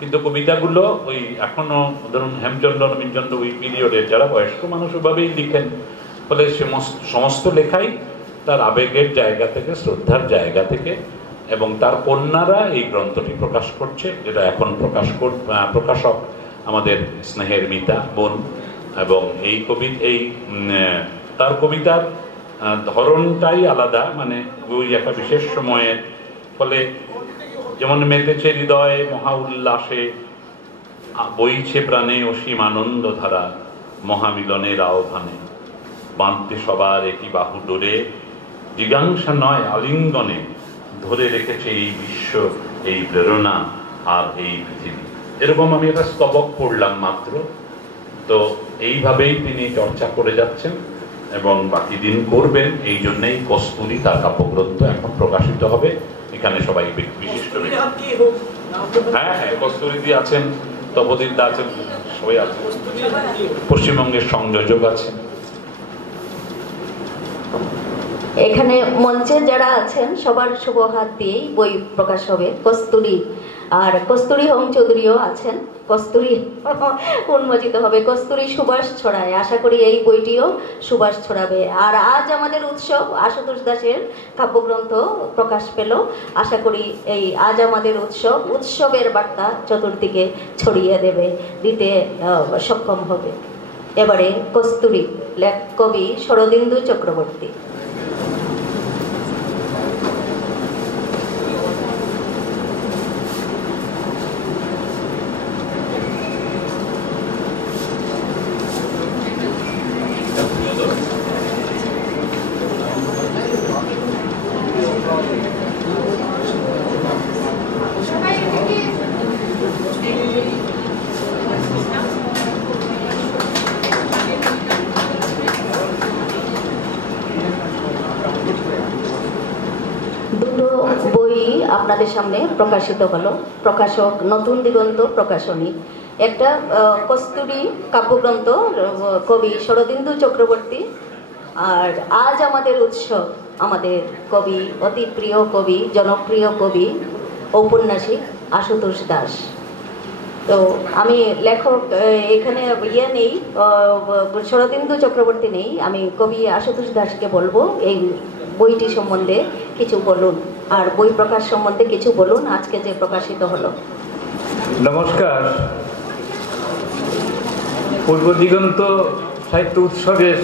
কিন্তু কবিতাগুলো ওই এখনো ধরুন হেমচন্দ্র, নবীনচন্দ্র, ওই পিরিয়ডের যারা বয়স্ক মানুষ ওইভাবেই লিখেন। ফলে সমস্ত লেখাই তার আবেগের জায়গা থেকে, শ্রদ্ধার জায়গা থেকে, এবং তার কন্যারা এই গ্রন্থটি প্রকাশ করছে, যেটা এখন প্রকাশক আমাদের স্নেহের মিতা বোন। এবং এই তার কবিতার ধরনটাই আলাদা, মানে ওই একটা বিশেষ সময়ের। ফলে যেমন মেতেছে হৃদয়ে মহা উল্লাসে, বইছে প্রাণে অসীম আনন্দ ধারা, মহামিলনের আহ্বানে বাঁধতে সবার একই বাহু ডোরে, জিজ্ঞাসা নয় আলিঙ্গনে ধরে রেখেছে এই বিশ্ব, এই প্রেরণা আর এই পৃথিবী। এরকম আমি একটা স্তবক পড়লাম মাত্র। তো এইভাবেই তিনি চর্চা করে যাচ্ছেন এবং বাকি দিন করবেন। এই জন্যই কস্তুরী তার কাব্যগ্রন্থ এখন প্রকাশিত হবে। এখানে সবাই বিশিষ্ট, হ্যাঁ হ্যাঁ, কস্তুরীদি আছেন, তপদীপ দা আছেন, সবাই আছেন, পশ্চিমবঙ্গের সংযোজক আছেন। এখানে মঞ্চে যারা আছেন সবার শুভ হাত দিয়েই বই প্রকাশ হবে। কস্তুরী আর কস্তুরী হোম চৌধুরীও আছেন, কস্তুরী উন্মোচিত হবে। কস্তুরী সুবাস ছড়ায়, আশা করি এই বইটিও সুবাস ছড়াবে। আর আজ আমাদের উৎসব, আশুতোষ দাসের কাব্যগ্রন্থ প্রকাশ পেল। আশা করি এই আজ আমাদের উৎসবের বার্তা চতুর্দিকে ছড়িয়ে দিতে সক্ষম হবে। এবারে কস্তুরী, কবি শরদিন্দু চক্রবর্তী। আপনাদের সামনে প্রকাশিত হলো। প্রকাশক নতুন দিগন্ত প্রকাশনী। একটা কস্তুরী কাব্যগ্রন্থ, কবি শরদিন্দু চক্রবর্তী। আর আজ আমাদের উৎসব, আমাদের কবি, অতি প্রিয় কবি, জনপ্রিয় কবি, ঔপন্যাসিক আশুতোষ দাস। তো আমি লেখক এখানে নেই, শরদিন্দু চক্রবর্তী নেই, আমি কবি আশুতোষ দাসকে বলবো এই বইটি সম্বন্ধে কিছু বলুন, আর বই প্রকাশ সম্বন্ধে কিছু বলুন, আজকে যে প্রকাশিত হলো। নমস্কার। পূর্ব দিগন্ত সাহিত্য উৎসবের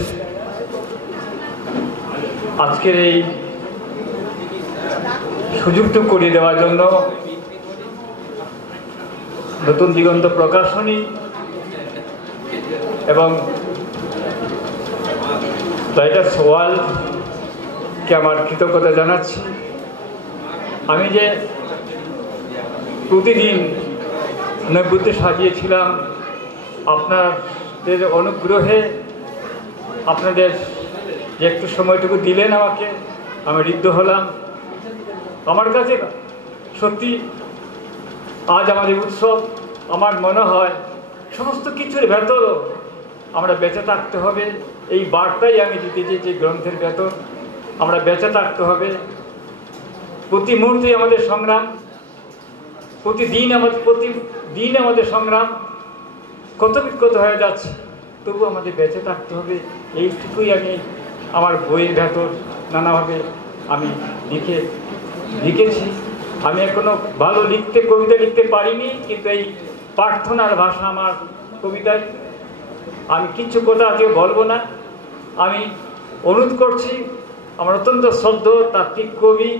আজকের এই সুযোগটুকু করিয়ে দেওয়ার জন্য নতুন দিগন্ত প্রকাশনী এবং রাইটার্স ওয়ার্ল্ডকে আমার কৃতজ্ঞতা জানাচ্ছি। আমি যে প্রতিদিন নৈবেদ্য সাজিয়েছিলাম আপনাদের অনুগ্রহে, আপনাদের যে একটু সময়টুকু দিলেন আমাকে, আমি ঋদ্ধ হলাম। আমার কাছে সত্যি আজ আমাদের উৎসব, আমার মনে হয় সমস্ত কিছুর ভেতর আমরা বেঁচে থাকতে হবে, এই বার্তাই আমি দিতে চাই যে গ্রন্থের ভেতর আমরা বেঁচে থাকতে হবে। প্রতি মুহূর্তে আমাদের সংগ্রাম, প্রতিদিন আমাদের সংগ্রাম কত বিক্ষত হয়ে যাচ্ছে, তবু আমাদের বেঁচে থাকতে হবে, এইটুকুই আমি আমার বইয়ের ভেতর নানাভাবে আমি লিখেছি। আমি এখনো ভালো কবিতা লিখতে পারিনি, কিন্তু এই প্রার্থনার ভাষা আমার কবিতায়। আমি কিচ্ছু কথা আজকে বলবো না। আমি অনুরোধ করছি আমার অত্যন্ত শ্রদ্ধেয় তাত্ত্বিক কবি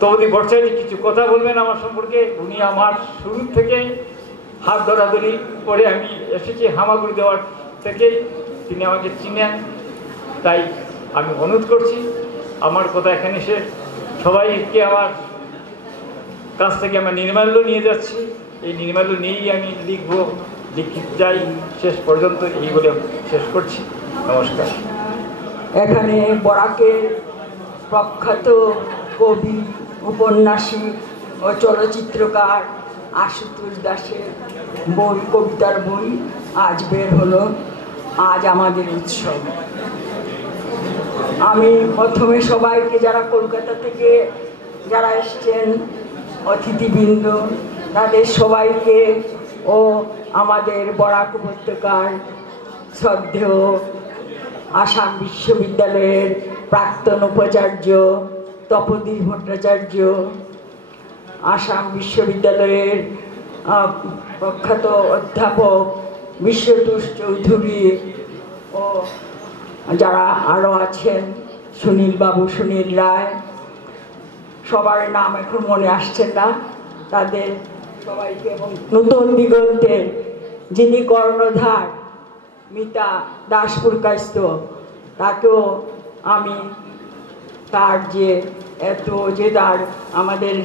তপতী ভট্টাচার্য কিছু কথা বলবেন আমার সম্পর্কে। উনি আমার শুরু থেকে হাত ধরাধরি করে আমি এসেছি হামাগুড়ি দেওয়ার থেকে, তিনি আমাকে চিনেন। তাই আমি অনুরোধ করছি, আমার কথা এখানে শেষ। সবাইকে আমার কাছ থেকে আমরা নির্মাল্য নিয়ে যাচ্ছি, এই নির্মাল্য নিয়েই আমি লিখতে যাই শেষ পর্যন্ত, এই বলে শেষ করছি। নমস্কার। এখানে বরাকের প্রখ্যাত কবি, উপন্যাসিক ও চলচ্চিত্রকার আশুতোষ দাসের বই, কবিতার বই আজ বের হলো। আজ আমাদের উৎসব। আমি প্রথমে সবাইকে, যারা কলকাতা থেকে যারা এসছেন অতিথিবৃন্দ, তাদের সবাইকে ও আমাদের বরাক উপত্যকার শ্রদ্ধেয় আসাম বিশ্ববিদ্যালয়ের প্রাক্তন উপাচার্য তপতী ভট্টাচার্য, আসাম বিশ্ববিদ্যালয়ের প্রখ্যাত অধ্যাপক বিশ্বতোষ চৌধুরী ও যারা আরও আছেন, সুনীল রায়, সবার নাম এখন মনে আসছে না, তাদের সবাইকে, এবং নতুন দিগন্তের যিনি কর্ণধার মিতা দাসপুরকাস্ত, তাকেও আমি তার যে তার আমাদের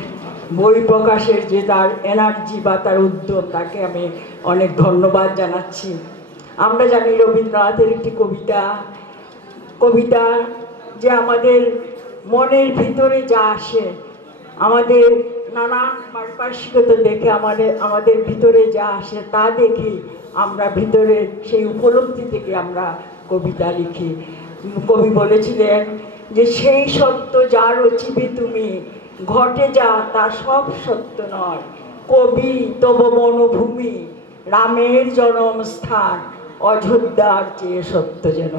বই প্রকাশের যে তার এনার্জি বা তার উদ্যম, তাকে আমি অনেক ধন্যবাদ জানাচ্ছি। আমরা জানি রবীন্দ্রনাথের একটি কবিতা যে আমাদের মনের ভিতরে যা আসে, আমাদের নানা পারিপার্শ্বিকতা দেখে আমাদের ভিতরে যা আসে তা দেখি আমরা ভিতরে সেই উপলব্ধি থেকে আমরা কবিতা লিখি। কবি বলেছিলেন যে সেই সত্য যা রচিবে তুমি, ঘটে যা তা সব সত্য নয়, কবি তব মনোভূমি, রামের জন্মস্থান, অযোধ্যার চেয়ে সত্য যেন।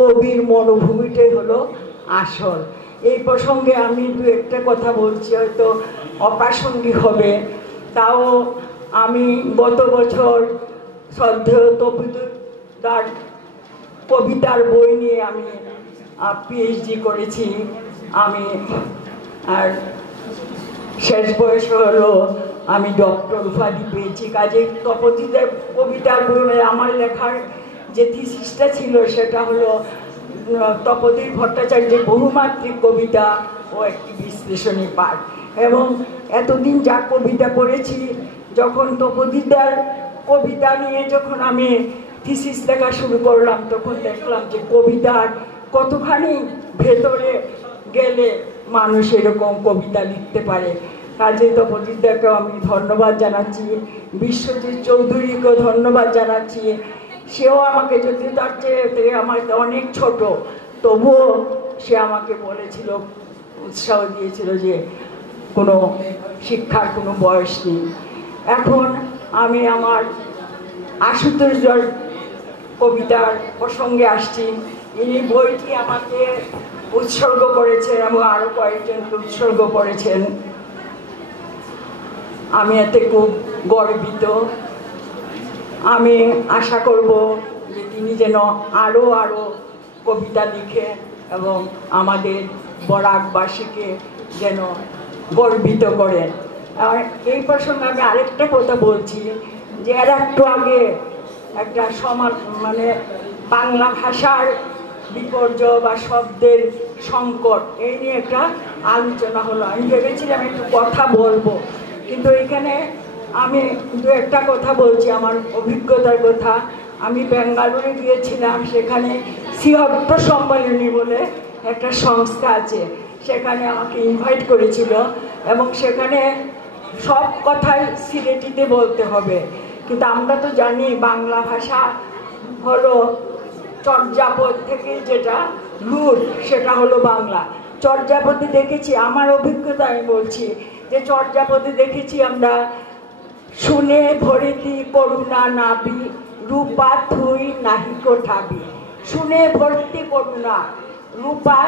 কবির মনোভূমিটাই হলো আসল। এই প্রসঙ্গে আমি দু একটা কথা বলছি, হয়তো অপ্রাসঙ্গিক হবে, তাও আমি গত বছর শ্রদ্ধেয় তপতিদার কবিতার বই নিয়ে আমি পিএইচডি করেছি। আমি আর শেষ বয়স হলো আমি ডক্টর উপাধি পেয়েছি। কাজে তপতিদের কবিতার বই, আমার লেখার যে থিসিসটা ছিল সেটা হলো তপতী ভট্টাচার্যের বহুমাত্রিক কবিতা ও একটি বিশ্লেষণী পাঠ। এবং এতদিন যা কবিতা পড়েছি, যখন তপতিদার কবিতা নিয়ে যখন আমি থিসিস লেখা শুরু করলাম, তখন দেখলাম যে কবিতার কতখানি ভেতরে গেলে মানুষ এরকম কবিতা লিখতে পারে। কাজে তপতিদাকেও আমি ধন্যবাদ জানাচ্ছি, বিশ্বজিৎ চৌধুরীকেও ধন্যবাদ জানাচ্ছি। সেও আমাকে, যদি তার চেয়ে আমার অনেক ছোট, তবুও সে আমাকে বলেছিল, উৎসাহ দিয়েছিল যে কোনো শিক্ষার কোনো বয়স নেই। এখন আমি আমার আশুতোষ কবিতার প্রসঙ্গে আসছি। ইনি বইটি আমাকে উৎসর্গ করেছেন এবং আরও কয়েকজনকে উৎসর্গ করেছেন। আমি এতে খুব গর্বিত। আমি আশা করব যে তিনি যেন আরও কবিতা লিখে এবং আমাদের বরাকবাসীকে যেন গর্বিত করেন। আর এই প্রসঙ্গে আমি আরেকটা কথা বলছি, যে এর একটু আগে একটা বাংলা ভাষার বিপর্যয় বা শব্দের সংকট এই নিয়ে একটা আলোচনা হলো। আমি ভেবেছিলাম একটু কথা বলবো, কিন্তু এখানে আমি দু একটা কথা বলছি আমার অভিজ্ঞতার কথা। আমি বেঙ্গালুরু গিয়েছিলাম, সেখানে সিহট্ট সম্মেলনী বলে একটা সংস্থা আছে, সেখানে আমাকে ইনভাইট করেছিল এবং সেখানে সব কথাই সিলেটিতে বলতে হবে। কিন্তু আমরা তো জানি বাংলা ভাষা হলো চর্যাপদ থেকে যেটা রুট, সেটা হলো বাংলা। চর্যাপদে দেখেছি, আমার অভিজ্ঞতা আমি বলছি, যে চর্যাপদে দেখেছি আমরা শুনে ভরিতি করুণা নাবি রূপা থুই নাহিকো ঠাবি। শুনে ভর্তি করুণা, রূপা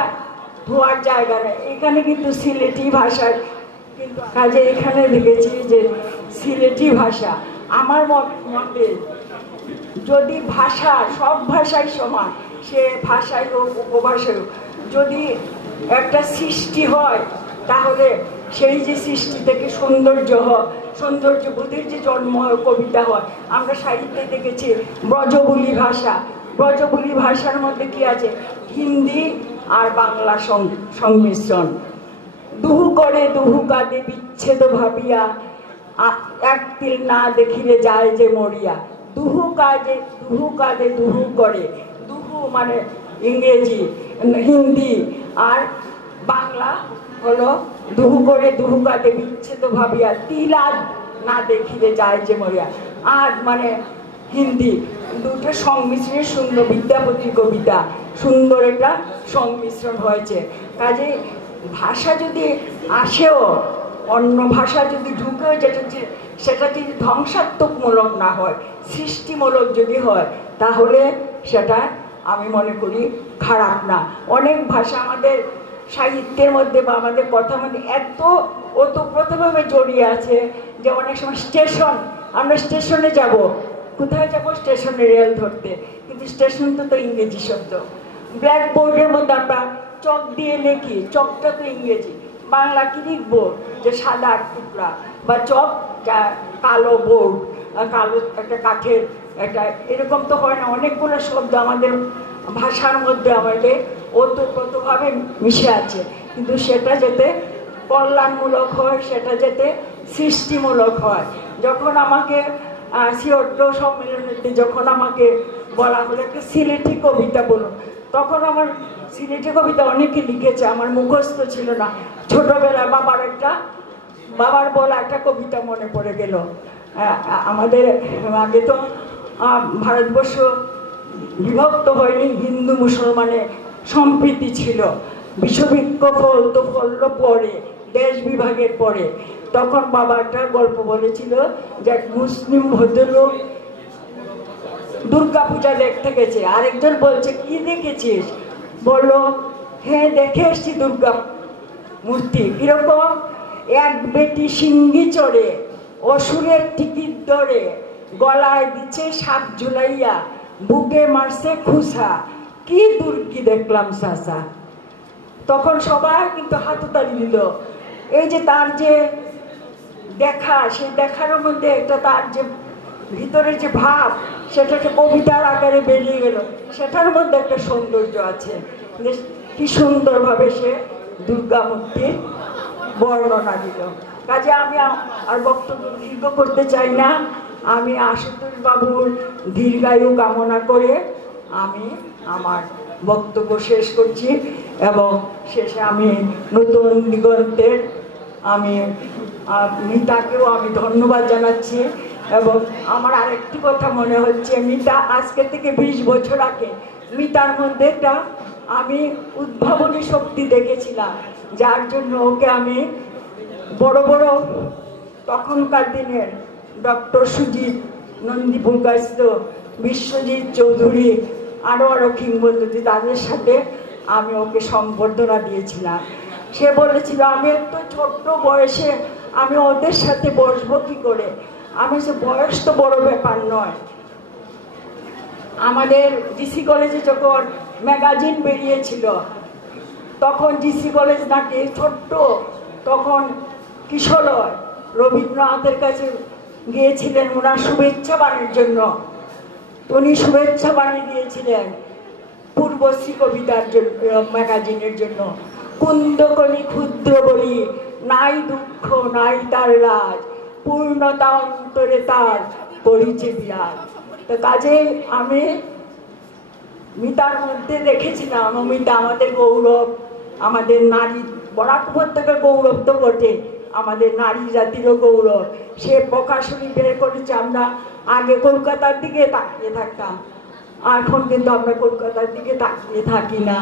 ধোয়ার জায়গা নেই। এখানে কিন্তু সিলেটি ভাষায় কিন্তু কাজে এখানে দেখেছি যে সিলেটি ভাষা আমার মতে যদি ভাষা সব ভাষাই সমান, সে ভাষাই হোক উপভাষাই হোক, যদি একটা সৃষ্টি হয় তাহলে সেই যে সৃষ্টি থেকে সৌন্দর্য বোধের যে জন্ম হয়, কবিতা হয়। আমরা সাহিত্যে দেখেছি ব্রজবুলি ভাষা, ব্রজবুলি ভাষার মধ্যে কি আছে? হিন্দি আর বাংলা সংমিশ্রণ। দুহু করে দুহু কাঁদে বিচ্ছেদ ভাবিয়া, এক তিল না দেখিলে যায় যে মরিয়া। দুহু কাঁদে দুহু করে, দুহু মানে ইংরেজি, হিন্দি, আর বাংলা হলো দুহু করে দুহু কাঁদে বিচ্ছেদ ভাবিয়া, তিল আজ না দেখিলে যায় যে মরিয়া। আজ মানে হিন্দি, দুটো সংমিশ্রণে সুন্দর বিদ্যাপতির কবিতা, সুন্দর একটা সংমিশ্রণ হয়েছে। কাজে ভাষা যদি আসেও, অন্য ভাষা যদি ঢুকেও, সেটা যদি ধ্বংসাত্মকমূলক না হয়, সৃষ্টিমূলক যদি হয়, তাহলে সেটা আমি মনে করি খারাপ না। অনেক ভাষা আমাদের সাহিত্যের মধ্যে বা আমাদের কথার মধ্যে এত ওতপ্রোতভাবে জড়িয়ে আছে যে অনেক সময় আমরা স্টেশনে যাব, কোথায় যাব? স্টেশনে রেল ধরতে, কিন্তু স্টেশন তো ইংরেজি শব্দ। ব্ল্যাকবোর্ডের মধ্যে আমরা চক দিয়ে লিখি, চকটা তো ইংরেজি। বাংলা কি লিখবো? যে সাদা টুকরা, বা চক কালো বোর্ড, কালো একটা কাঠের একটা, এরকম তো হয় না। অনেকগুলো শব্দ আমাদের ভাষার মধ্যে আমাদের ওতপ্রোতভাবে মিশে আছে, কিন্তু সেটা যাতে কল্যাণমূলক হয়, সেটা যাতে সৃষ্টিমূলক হয়। যখন আমাকে সিহট্ট সম্মেলনীতে যখন আমাকে বলা হলো একটা সিলেটি কবিতা বলুন, তখন আমার সিলেটি কবিতা অনেকে লিখেছে, আমার মুখস্থ ছিল না। ছোটবেলা বাবার বলা একটা কবিতা মনে পড়ে গেল। আমাদের আগে তো ভারতবর্ষ বিভক্ত হয়নি, হিন্দু মুসলমানে সম্প্রীতি ছিল। বিশ্ববৃক্ষ ফলতো ফলল পরে, দেশ বিভাগের পরে। তখন বাবা একটা গল্প বলেছিল যে মুসলিম ভদ্রলোক দুর্গা পূজা দেখতে গেছে। আরেকজন বলছে কি দেখেছিস? বললো হ্যাঁ দেখে এসছি দুর্গা মূর্তি। কিরকম? এক বেটি সিঙ্গি চড়ে, অসুরের টিকিট ধরে, গলায় দিচ্ছে সাপ ঝুলাইয়া, বুকে মারছে খুসা, কি দুর্গি দেখলাম সাসা। তখন সবাই কিন্তু হাততালি দিল। এই যে তার যে দেখা, সেই দেখার মধ্যে একটা তার যে ভিতরে যে ভাব, সেটাকে কবিতার আকারে বেরিয়ে গেল। সেটার মধ্যে একটা সৌন্দর্য আছে। কি সুন্দরভাবে সে দুর্গা মূর্তির বর্ণনা দিল। কাজে আমি আর বক্তব্য দীর্ঘ করতে চাই না। আমি আশুতোষ বাবুর দীর্ঘায়ু কামনা করে আমি আমার বক্তব্য শেষ করছি, এবং শেষে আমি নতুন দিগন্তের মিতাকেও আমি ধন্যবাদ জানাচ্ছি। এবং আমার আরেকটি কথা মনে হচ্ছে, মিতা আজকে থেকে 20 বছর আগে মিতার মধ্যে একটা আমি উদ্ভাবনী শক্তি দেখেছিলাম, যার জন্য ওকে আমি বড় বড় তখনকার দিনের ডক্টর সুজিত নন্দীপুরকাস্ত, বিশ্বজিৎ চৌধুরী, আরও কিংবদন্তি, তাদের সাথে আমি ওকে সম্বর্ধনা দিয়েছিলাম। সে বলেছিল আমি এত ছোট্ট বয়সে আমি ওদের সাথে বসবো কি করে? আমি সে বয়স তো বড় ব্যাপার নয়। আমাদের ডিসি কলেজে যখন ম্যাগাজিন বেরিয়েছিল, তখন ডিসি কলেজ নাকি ছোট্ট, তখন কিশোরয় রবীন্দ্রনাথের কাছে গিয়েছিলেন ওনার শুভেচ্ছা বাণীর জন্য। উনি শুভেচ্ছা বাণী দিয়েছিলেন, পূর্বশ্রী কবিতার জন্য, ম্যাগাজিনের জন্য। কুন্দকলি ক্ষুদ্র বলি, নাই দুঃখ নাই তার লাজ, পূর্ণতা অন্তরে তার করিছে বিরাজ। তো কাজেই আমি মিতার মধ্যে দেখেছিলাম, মিতা আমাদের গৌরব, আমাদের নারী, বরাক উপত্যকার গৌরব তো বটে, আমাদের নারী জাতিরও গৌরব। সে প্রকাশনী বের করেছে। আমরা আগে কলকাতার দিকে তাকিয়ে থাকতাম, এখন কিন্তু আমরা কলকাতার দিকে তাকিয়ে থাকি না।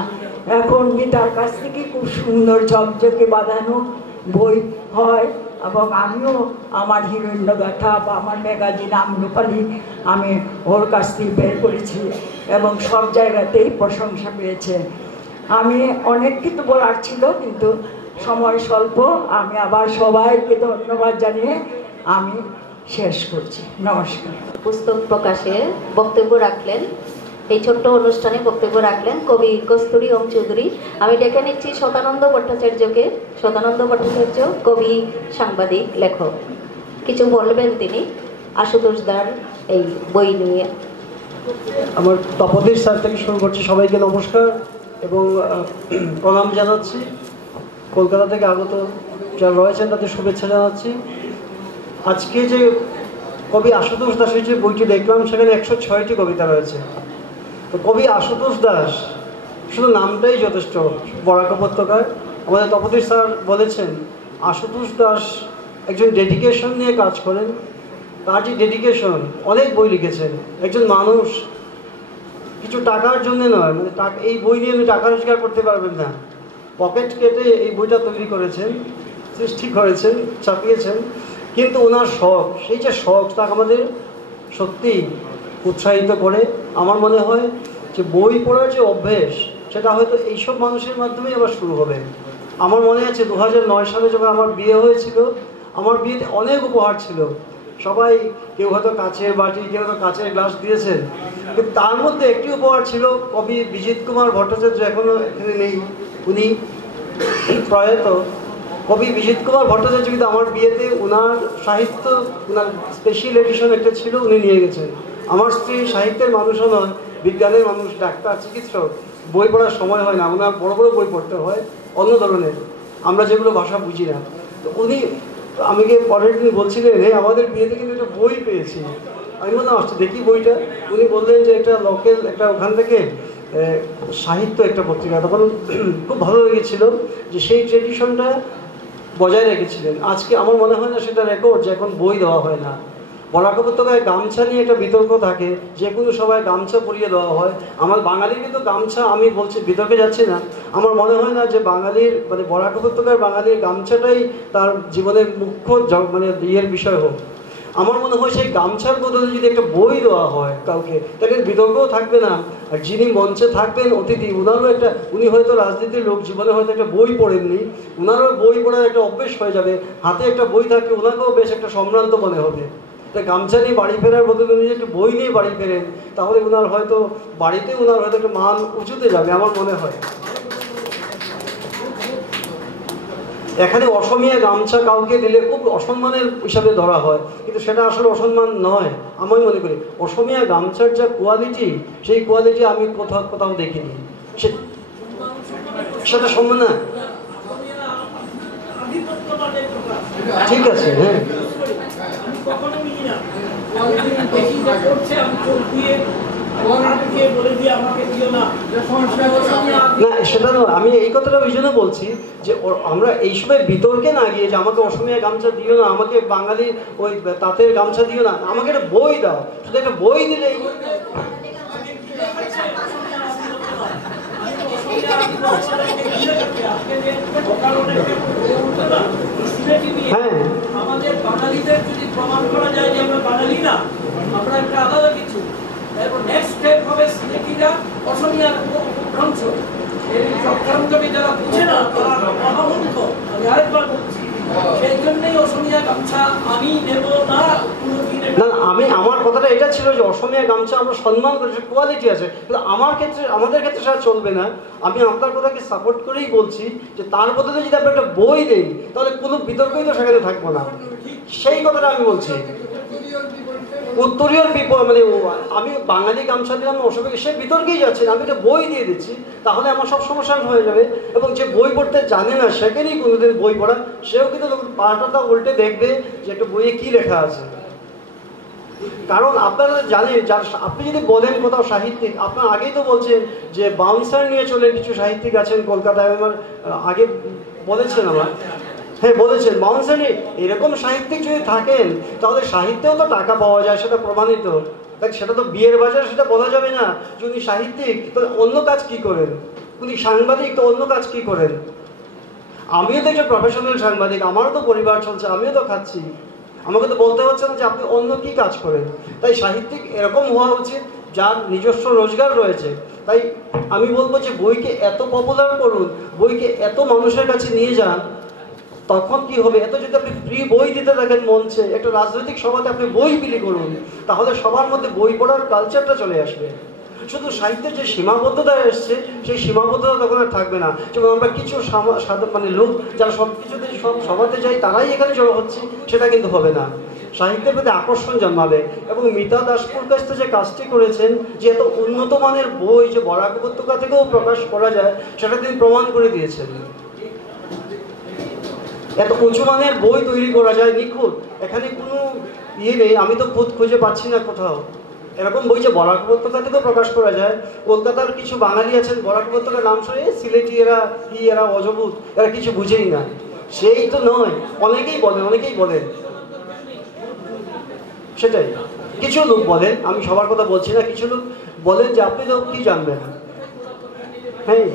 এখন মিতার কাছ থেকে খুব সুন্দর ঝকঝকে বাঁধানো বই হয়, এবং আমিও আমার হিরণ্যগাথা বা আমার ম্যাগাজিন আম্রপালি আমি ওর কাছ থেকে বের করেছি, এবং সব জায়গাতেই প্রশংসা পেয়েছে। আমি অনেক কিছু বলার ছিল, কিন্তু সময় স্বল্প। আমি আবার সবাইকে ধন্যবাদ জানিয়ে আমি শেষ করছি। নমস্কার। পুস্তক প্রকাশে বক্তব্য রাখলেন, এই ছোট্ট অনুষ্ঠানে বক্তব্য রাখলেন কবি কস্তুরী ওম চৌধুরী। আমি ডেকে নিচ্ছি শতানন্দ ভট্টাচার্যকে। শতানন্দ ভট্টাচার্য কবি, সাংবাদিক, লেখক, কিছু বলবেন তিনি আশুতোষ দার এই বই নিয়ে। আমার তপোধীর স্যার থেকে শুরু করছি। সবাইকে নমস্কার এবং প্রণাম জানাচ্ছি। কলকাতা থেকে আগত যারা রয়েছেন তাদের শুভেচ্ছা জানাচ্ছি। আজকে যে কবি আশুতোষ দাসের যে বইটি দেখলাম, সেখানে 106টি কবিতা রয়েছে। তো কবি আশুতোষ দাস শুধু নামটাই যথেষ্ট বরাক উপত্যকার। আমাদের তপোধীর স্যার বলেছেন আশুতোষ দাস একজন ডেডিকেশন নিয়ে কাজ করেন। তার যে ডেডিকেশন, অনেক বই লিখেছেন। একজন মানুষ কিছু টাকার জন্য নয়, মানে এই বই নিয়ে আপনি টাকা রোজগার করতে পারবেন না, পকেট কেটে এই বইটা তৈরি করেছেন, সৃষ্টি করেছেন, ছাপিয়েছেন। কিন্তু ওনার শখ, সেই যে শখ, তা আমাদের সত্যিই উৎসাহিত করে। আমার মনে হয় যে বই পড়ার যে অভ্যেস, সেটা হয়তো এইসব মানুষের মাধ্যমেই আবার শুরু হবে। আমার মনে আছে 2009 সালে যখন আমার বিয়ে হয়েছিল, আমার বিয়েতে অনেক উপহার ছিল। সবাই, কেউ হয়তো কাচের বাটি, কেউ হয়তো কাচের গ্লাস দিয়েছেন, কিন্তু তার মধ্যে একটি উপহার ছিল কবি বিজিত কুমার ভট্টাচার্য, এখনও এখানে নেই, উনি প্রয়াত। কবি বিজিত কুমার ভট্টাচার্য কিন্তু আমার বিয়েতে ওনার সাহিত্য, ওনার স্পেশাল এডিশন একটা ছিল, উনি নিয়ে গেছেন। আমার স্ত্রী সাহিত্যের মানুষও নয়, বিজ্ঞানের মানুষ, ডাক্তার, চিকিৎসক, বই পড়ার সময় হয় না, ওনার বড় বড় বই পড়তে হয় অন্য ধরনের, আমরা যেগুলো ভাষা বুঝি না। তো উনি আমাকে পরের দিন বলছিলেন, আমাদের বিয়েতে কিন্তু একটা বই পেয়েছি। আমি বললাম আসছে, দেখি বইটা। উনি বললেন যে একটা লোকাল, একটা ওখান থেকে সাহিত্য একটা পত্রিকা। তখন খুব ভালো লেগেছিল যে সেই ট্রেডিশনটা বজায় রেখেছিলেন। আজকে আমার মনে হয় না সেটা রেকর্ড যে এখন বই দেওয়া হয় না। বরাক উপত্যকায় গামছা নিয়ে একটা বিতর্ক থাকে, যে কোনো সবাই গামছা পরিয়ে দেওয়া হয়। আমার বাঙালির কিন্তু গামছা, আমি বলছি বিতর্কে যাচ্ছি না, আমার মনে হয় না যে বাঙালির, মানে বরাক উপত্যকার বাঙালির গামছাটাই তার জীবনের মুখ্য মানে ইয়ের বিষয় হোক। আমার মনে হয় সেই গামছার বদলে যদি একটা বই দেওয়া হয় কাউকে, তাহলে বিতর্কও থাকবে না। আর যিনি মঞ্চে থাকবেন অতিথি, উনারও একটা, উনি হয়তো রাজনীতির লোক, জীবনে হয়তো একটা বই পড়েননি, উনারও বই পড়ার একটা অভ্যেস হয়ে যাবে। হাতে একটা বই থাকলে ওনাকেও বেশ একটা সম্ভ্রান্ত মনে হবে। তাই গামছা নিয়ে বাড়ি ফেরার বদলে উনি একটা বই নিয়ে বাড়ি ফেরেন, তাহলে ওনার হয়তো বাড়িতে ওনার হয়তো একটা মান উঁচুতে যাবে, আমার মনে হয়। এখানে অসমীয়া গামছা কাউকে দিলে খুব অসম্মানের হিসাবে ধরা হয়, কিন্তু সেটা আসলে অসম্মান নয়। আমি মনে করি অসমীয়া গামছার যা কোয়ালিটি, সেই কোয়ালিটি আমি কোথাও দেখিনি। সেটা সম্মান না, ঠিক আছে। হ্যাঁ, না সেটা নয়, আমি এই কথাটা ওই জন্য বলছি যে আমরা এই সময় বিতর্কে না গিয়ে যে আমাকে অসমীয়া গামছা দিও না, আমাকে বাঙালি ওই তাঁতের গামছা দিও না, আমাকে একটা বই দাও। শুধু একটা বই দিলেই হ্যাঁ, আমাদের বাঙালিদের যদি প্রমাণ করা যায় যে আমরা বাঙালি না, আমরা একটা আলাদা কিছু, এরপর নেক্সট স্টেপ হবে সিলেটিরা অসমীয়ার অংশ। এই চক্রান্তকে যারা বুঝে না তারা মহামূর্খ। আমি আরেকবার বলছি, সেই জন্যই অসমীয়া গামছা আমি নেব না। না, আমি আমার কথাটা এটা ছিল যে অসমীয়া গামছা আমরা সম্মান করি, কোয়ালিটি আছে, কিন্তু আমার ক্ষেত্রে, আমাদের ক্ষেত্রে সেটা চলবে না। আমি আপনার কথাকে সাপোর্ট করেই বলছি যে তার বদলে যদি আমরা একটা বই দেই, তাহলে কোনো বিতর্কই তো সেখানে থাকবো না, সেই কথাটা আমি বলছি। উত্তরীয় মানে আমি বাঙালি গামছা দিলাম অসুবিধা, সে বিতর্কেই যাচ্ছে না, আমি একটা বই দিয়ে দিচ্ছি, তাহলে আমার সব সমস্যা হয়ে যাবে। এবং যে বই পড়তে জানে না, সেখানেই কোনোদিন বই পড়া, সেও কিন্তু পাল্টাটা উল্টে দেখবে যে একটা বইয়ে কী লেখা আছে। কারণ আপনারা জানেন, যার আপনি যদি বলেন কোথাও সাহিত্যিক, আপনার আগেই তো বলছেন যে বাউন্সার নিয়ে চলে কিছু সাহিত্যিক আছেন কলকাতায়, আমার আগে বলেছেন, হ্যাঁ বলেছেন বাউন্সার নিয়ে, এরকম সাহিত্যিক যদি থাকেন তাহলে সাহিত্যেও তো টাকা পাওয়া যায়, সেটা প্রমাণিত। দেখ, সেটা তো বিয়ের বাজার, সেটা বলা যাবে না যে উনি সাহিত্যিক তো অন্য কাজ কি করেন, উনি সাংবাদিক তো অন্য কাজ কি করেন। আমিও তো একটা প্রফেশনাল সাংবাদিক, আমারও তো পরিবার চলছে, আমিও তো খাচ্ছি, আমাকে তো বলতে হচ্ছে না যে আপনি অন্য কি কাজ করেন। তাই সাহিত্যিক এরকম হওয়া উচিত যার নিজস্ব রোজগার রয়েছে। তাই আমি বলবো যে বইকে এত পপুলার করুন, বইকে এত মানুষের কাছে নিয়ে যান, তখন কি হবে, এত যদি আপনি ফ্রি বই দিতে থাকেন মঞ্চে, একটা রাজনৈতিক সভাতে আপনি বই বিলি করুন, তাহলে সবার মধ্যে বই পড়ার কালচারটা চলে আসবে। শুধু সাহিত্যের যে সীমাবদ্ধতা এসছে, সেই সীমাবদ্ধতা তখন আর থাকবে না। যেমন আমরা কিছু মানে লোক যারা সব কিছুতে সব সভাতে যাই, তারাই এখানে জড়ো হচ্ছে, সেটা কিন্তু হবে না। সাহিত্যের প্রতি আকর্ষণ জন্মাবে। এবং মিতা দাসপুরকাস্ত যে কাজটি করেছেন, যে এত উন্নত মানের বই যে বরাক উপত্যকা থেকেও প্রকাশ করা যায়, সেটা তিনি প্রমাণ করে দিয়েছেন। এত উঁচু মানের বই তৈরি করা যায় নিখুঁত, এখানে কোনো ইয়ে নেই, আমি তো খুঁজে পাচ্ছি না কোথাও এরকম বই যে বরাক উপত্যকা থেকেও প্রকাশ করা যায়। কলকাতার কিছু বাঙালি আছেন, বরাক উপত্যকার নাম শুনে সিলেটি এরা অজবুত, এরা কিছু বুঝেই না, সেই তো নয়। অনেকেই বলেন সেটাই, কিছু লোক বলেন, আমি সবার কথা বলছি না, কিছু লোক বলেন যে আপনি তো কি জানবেন। হ্যাঁ,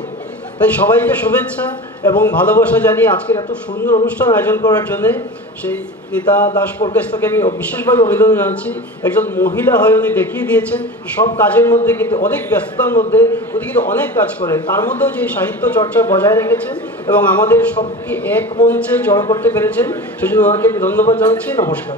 তাই সবাইকে শুভেচ্ছা এবং ভালোবাসা জানিয়ে আজকের এত সুন্দর অনুষ্ঠান আয়োজন করার জন্যে সেই মিতা দাসপুরকাস্তকে আমি বিশেষভাবে অভিনন্দন জানাচ্ছি। একজন মহিলা হয়ে উনি দেখিয়ে দিয়েছেন সব কাজের মধ্যে, কিন্তু অনেক ব্যস্ততার মধ্যে উনি কিন্তু অনেক কাজ করেন, তার মধ্যেও যে সাহিত্য চর্চা বজায় রেখেছেন এবং আমাদের সবকে এক মঞ্চে জড়ো করতে পেরেছেন, সেজন্য ওনাকে আমি ধন্যবাদ জানাচ্ছি। নমস্কার।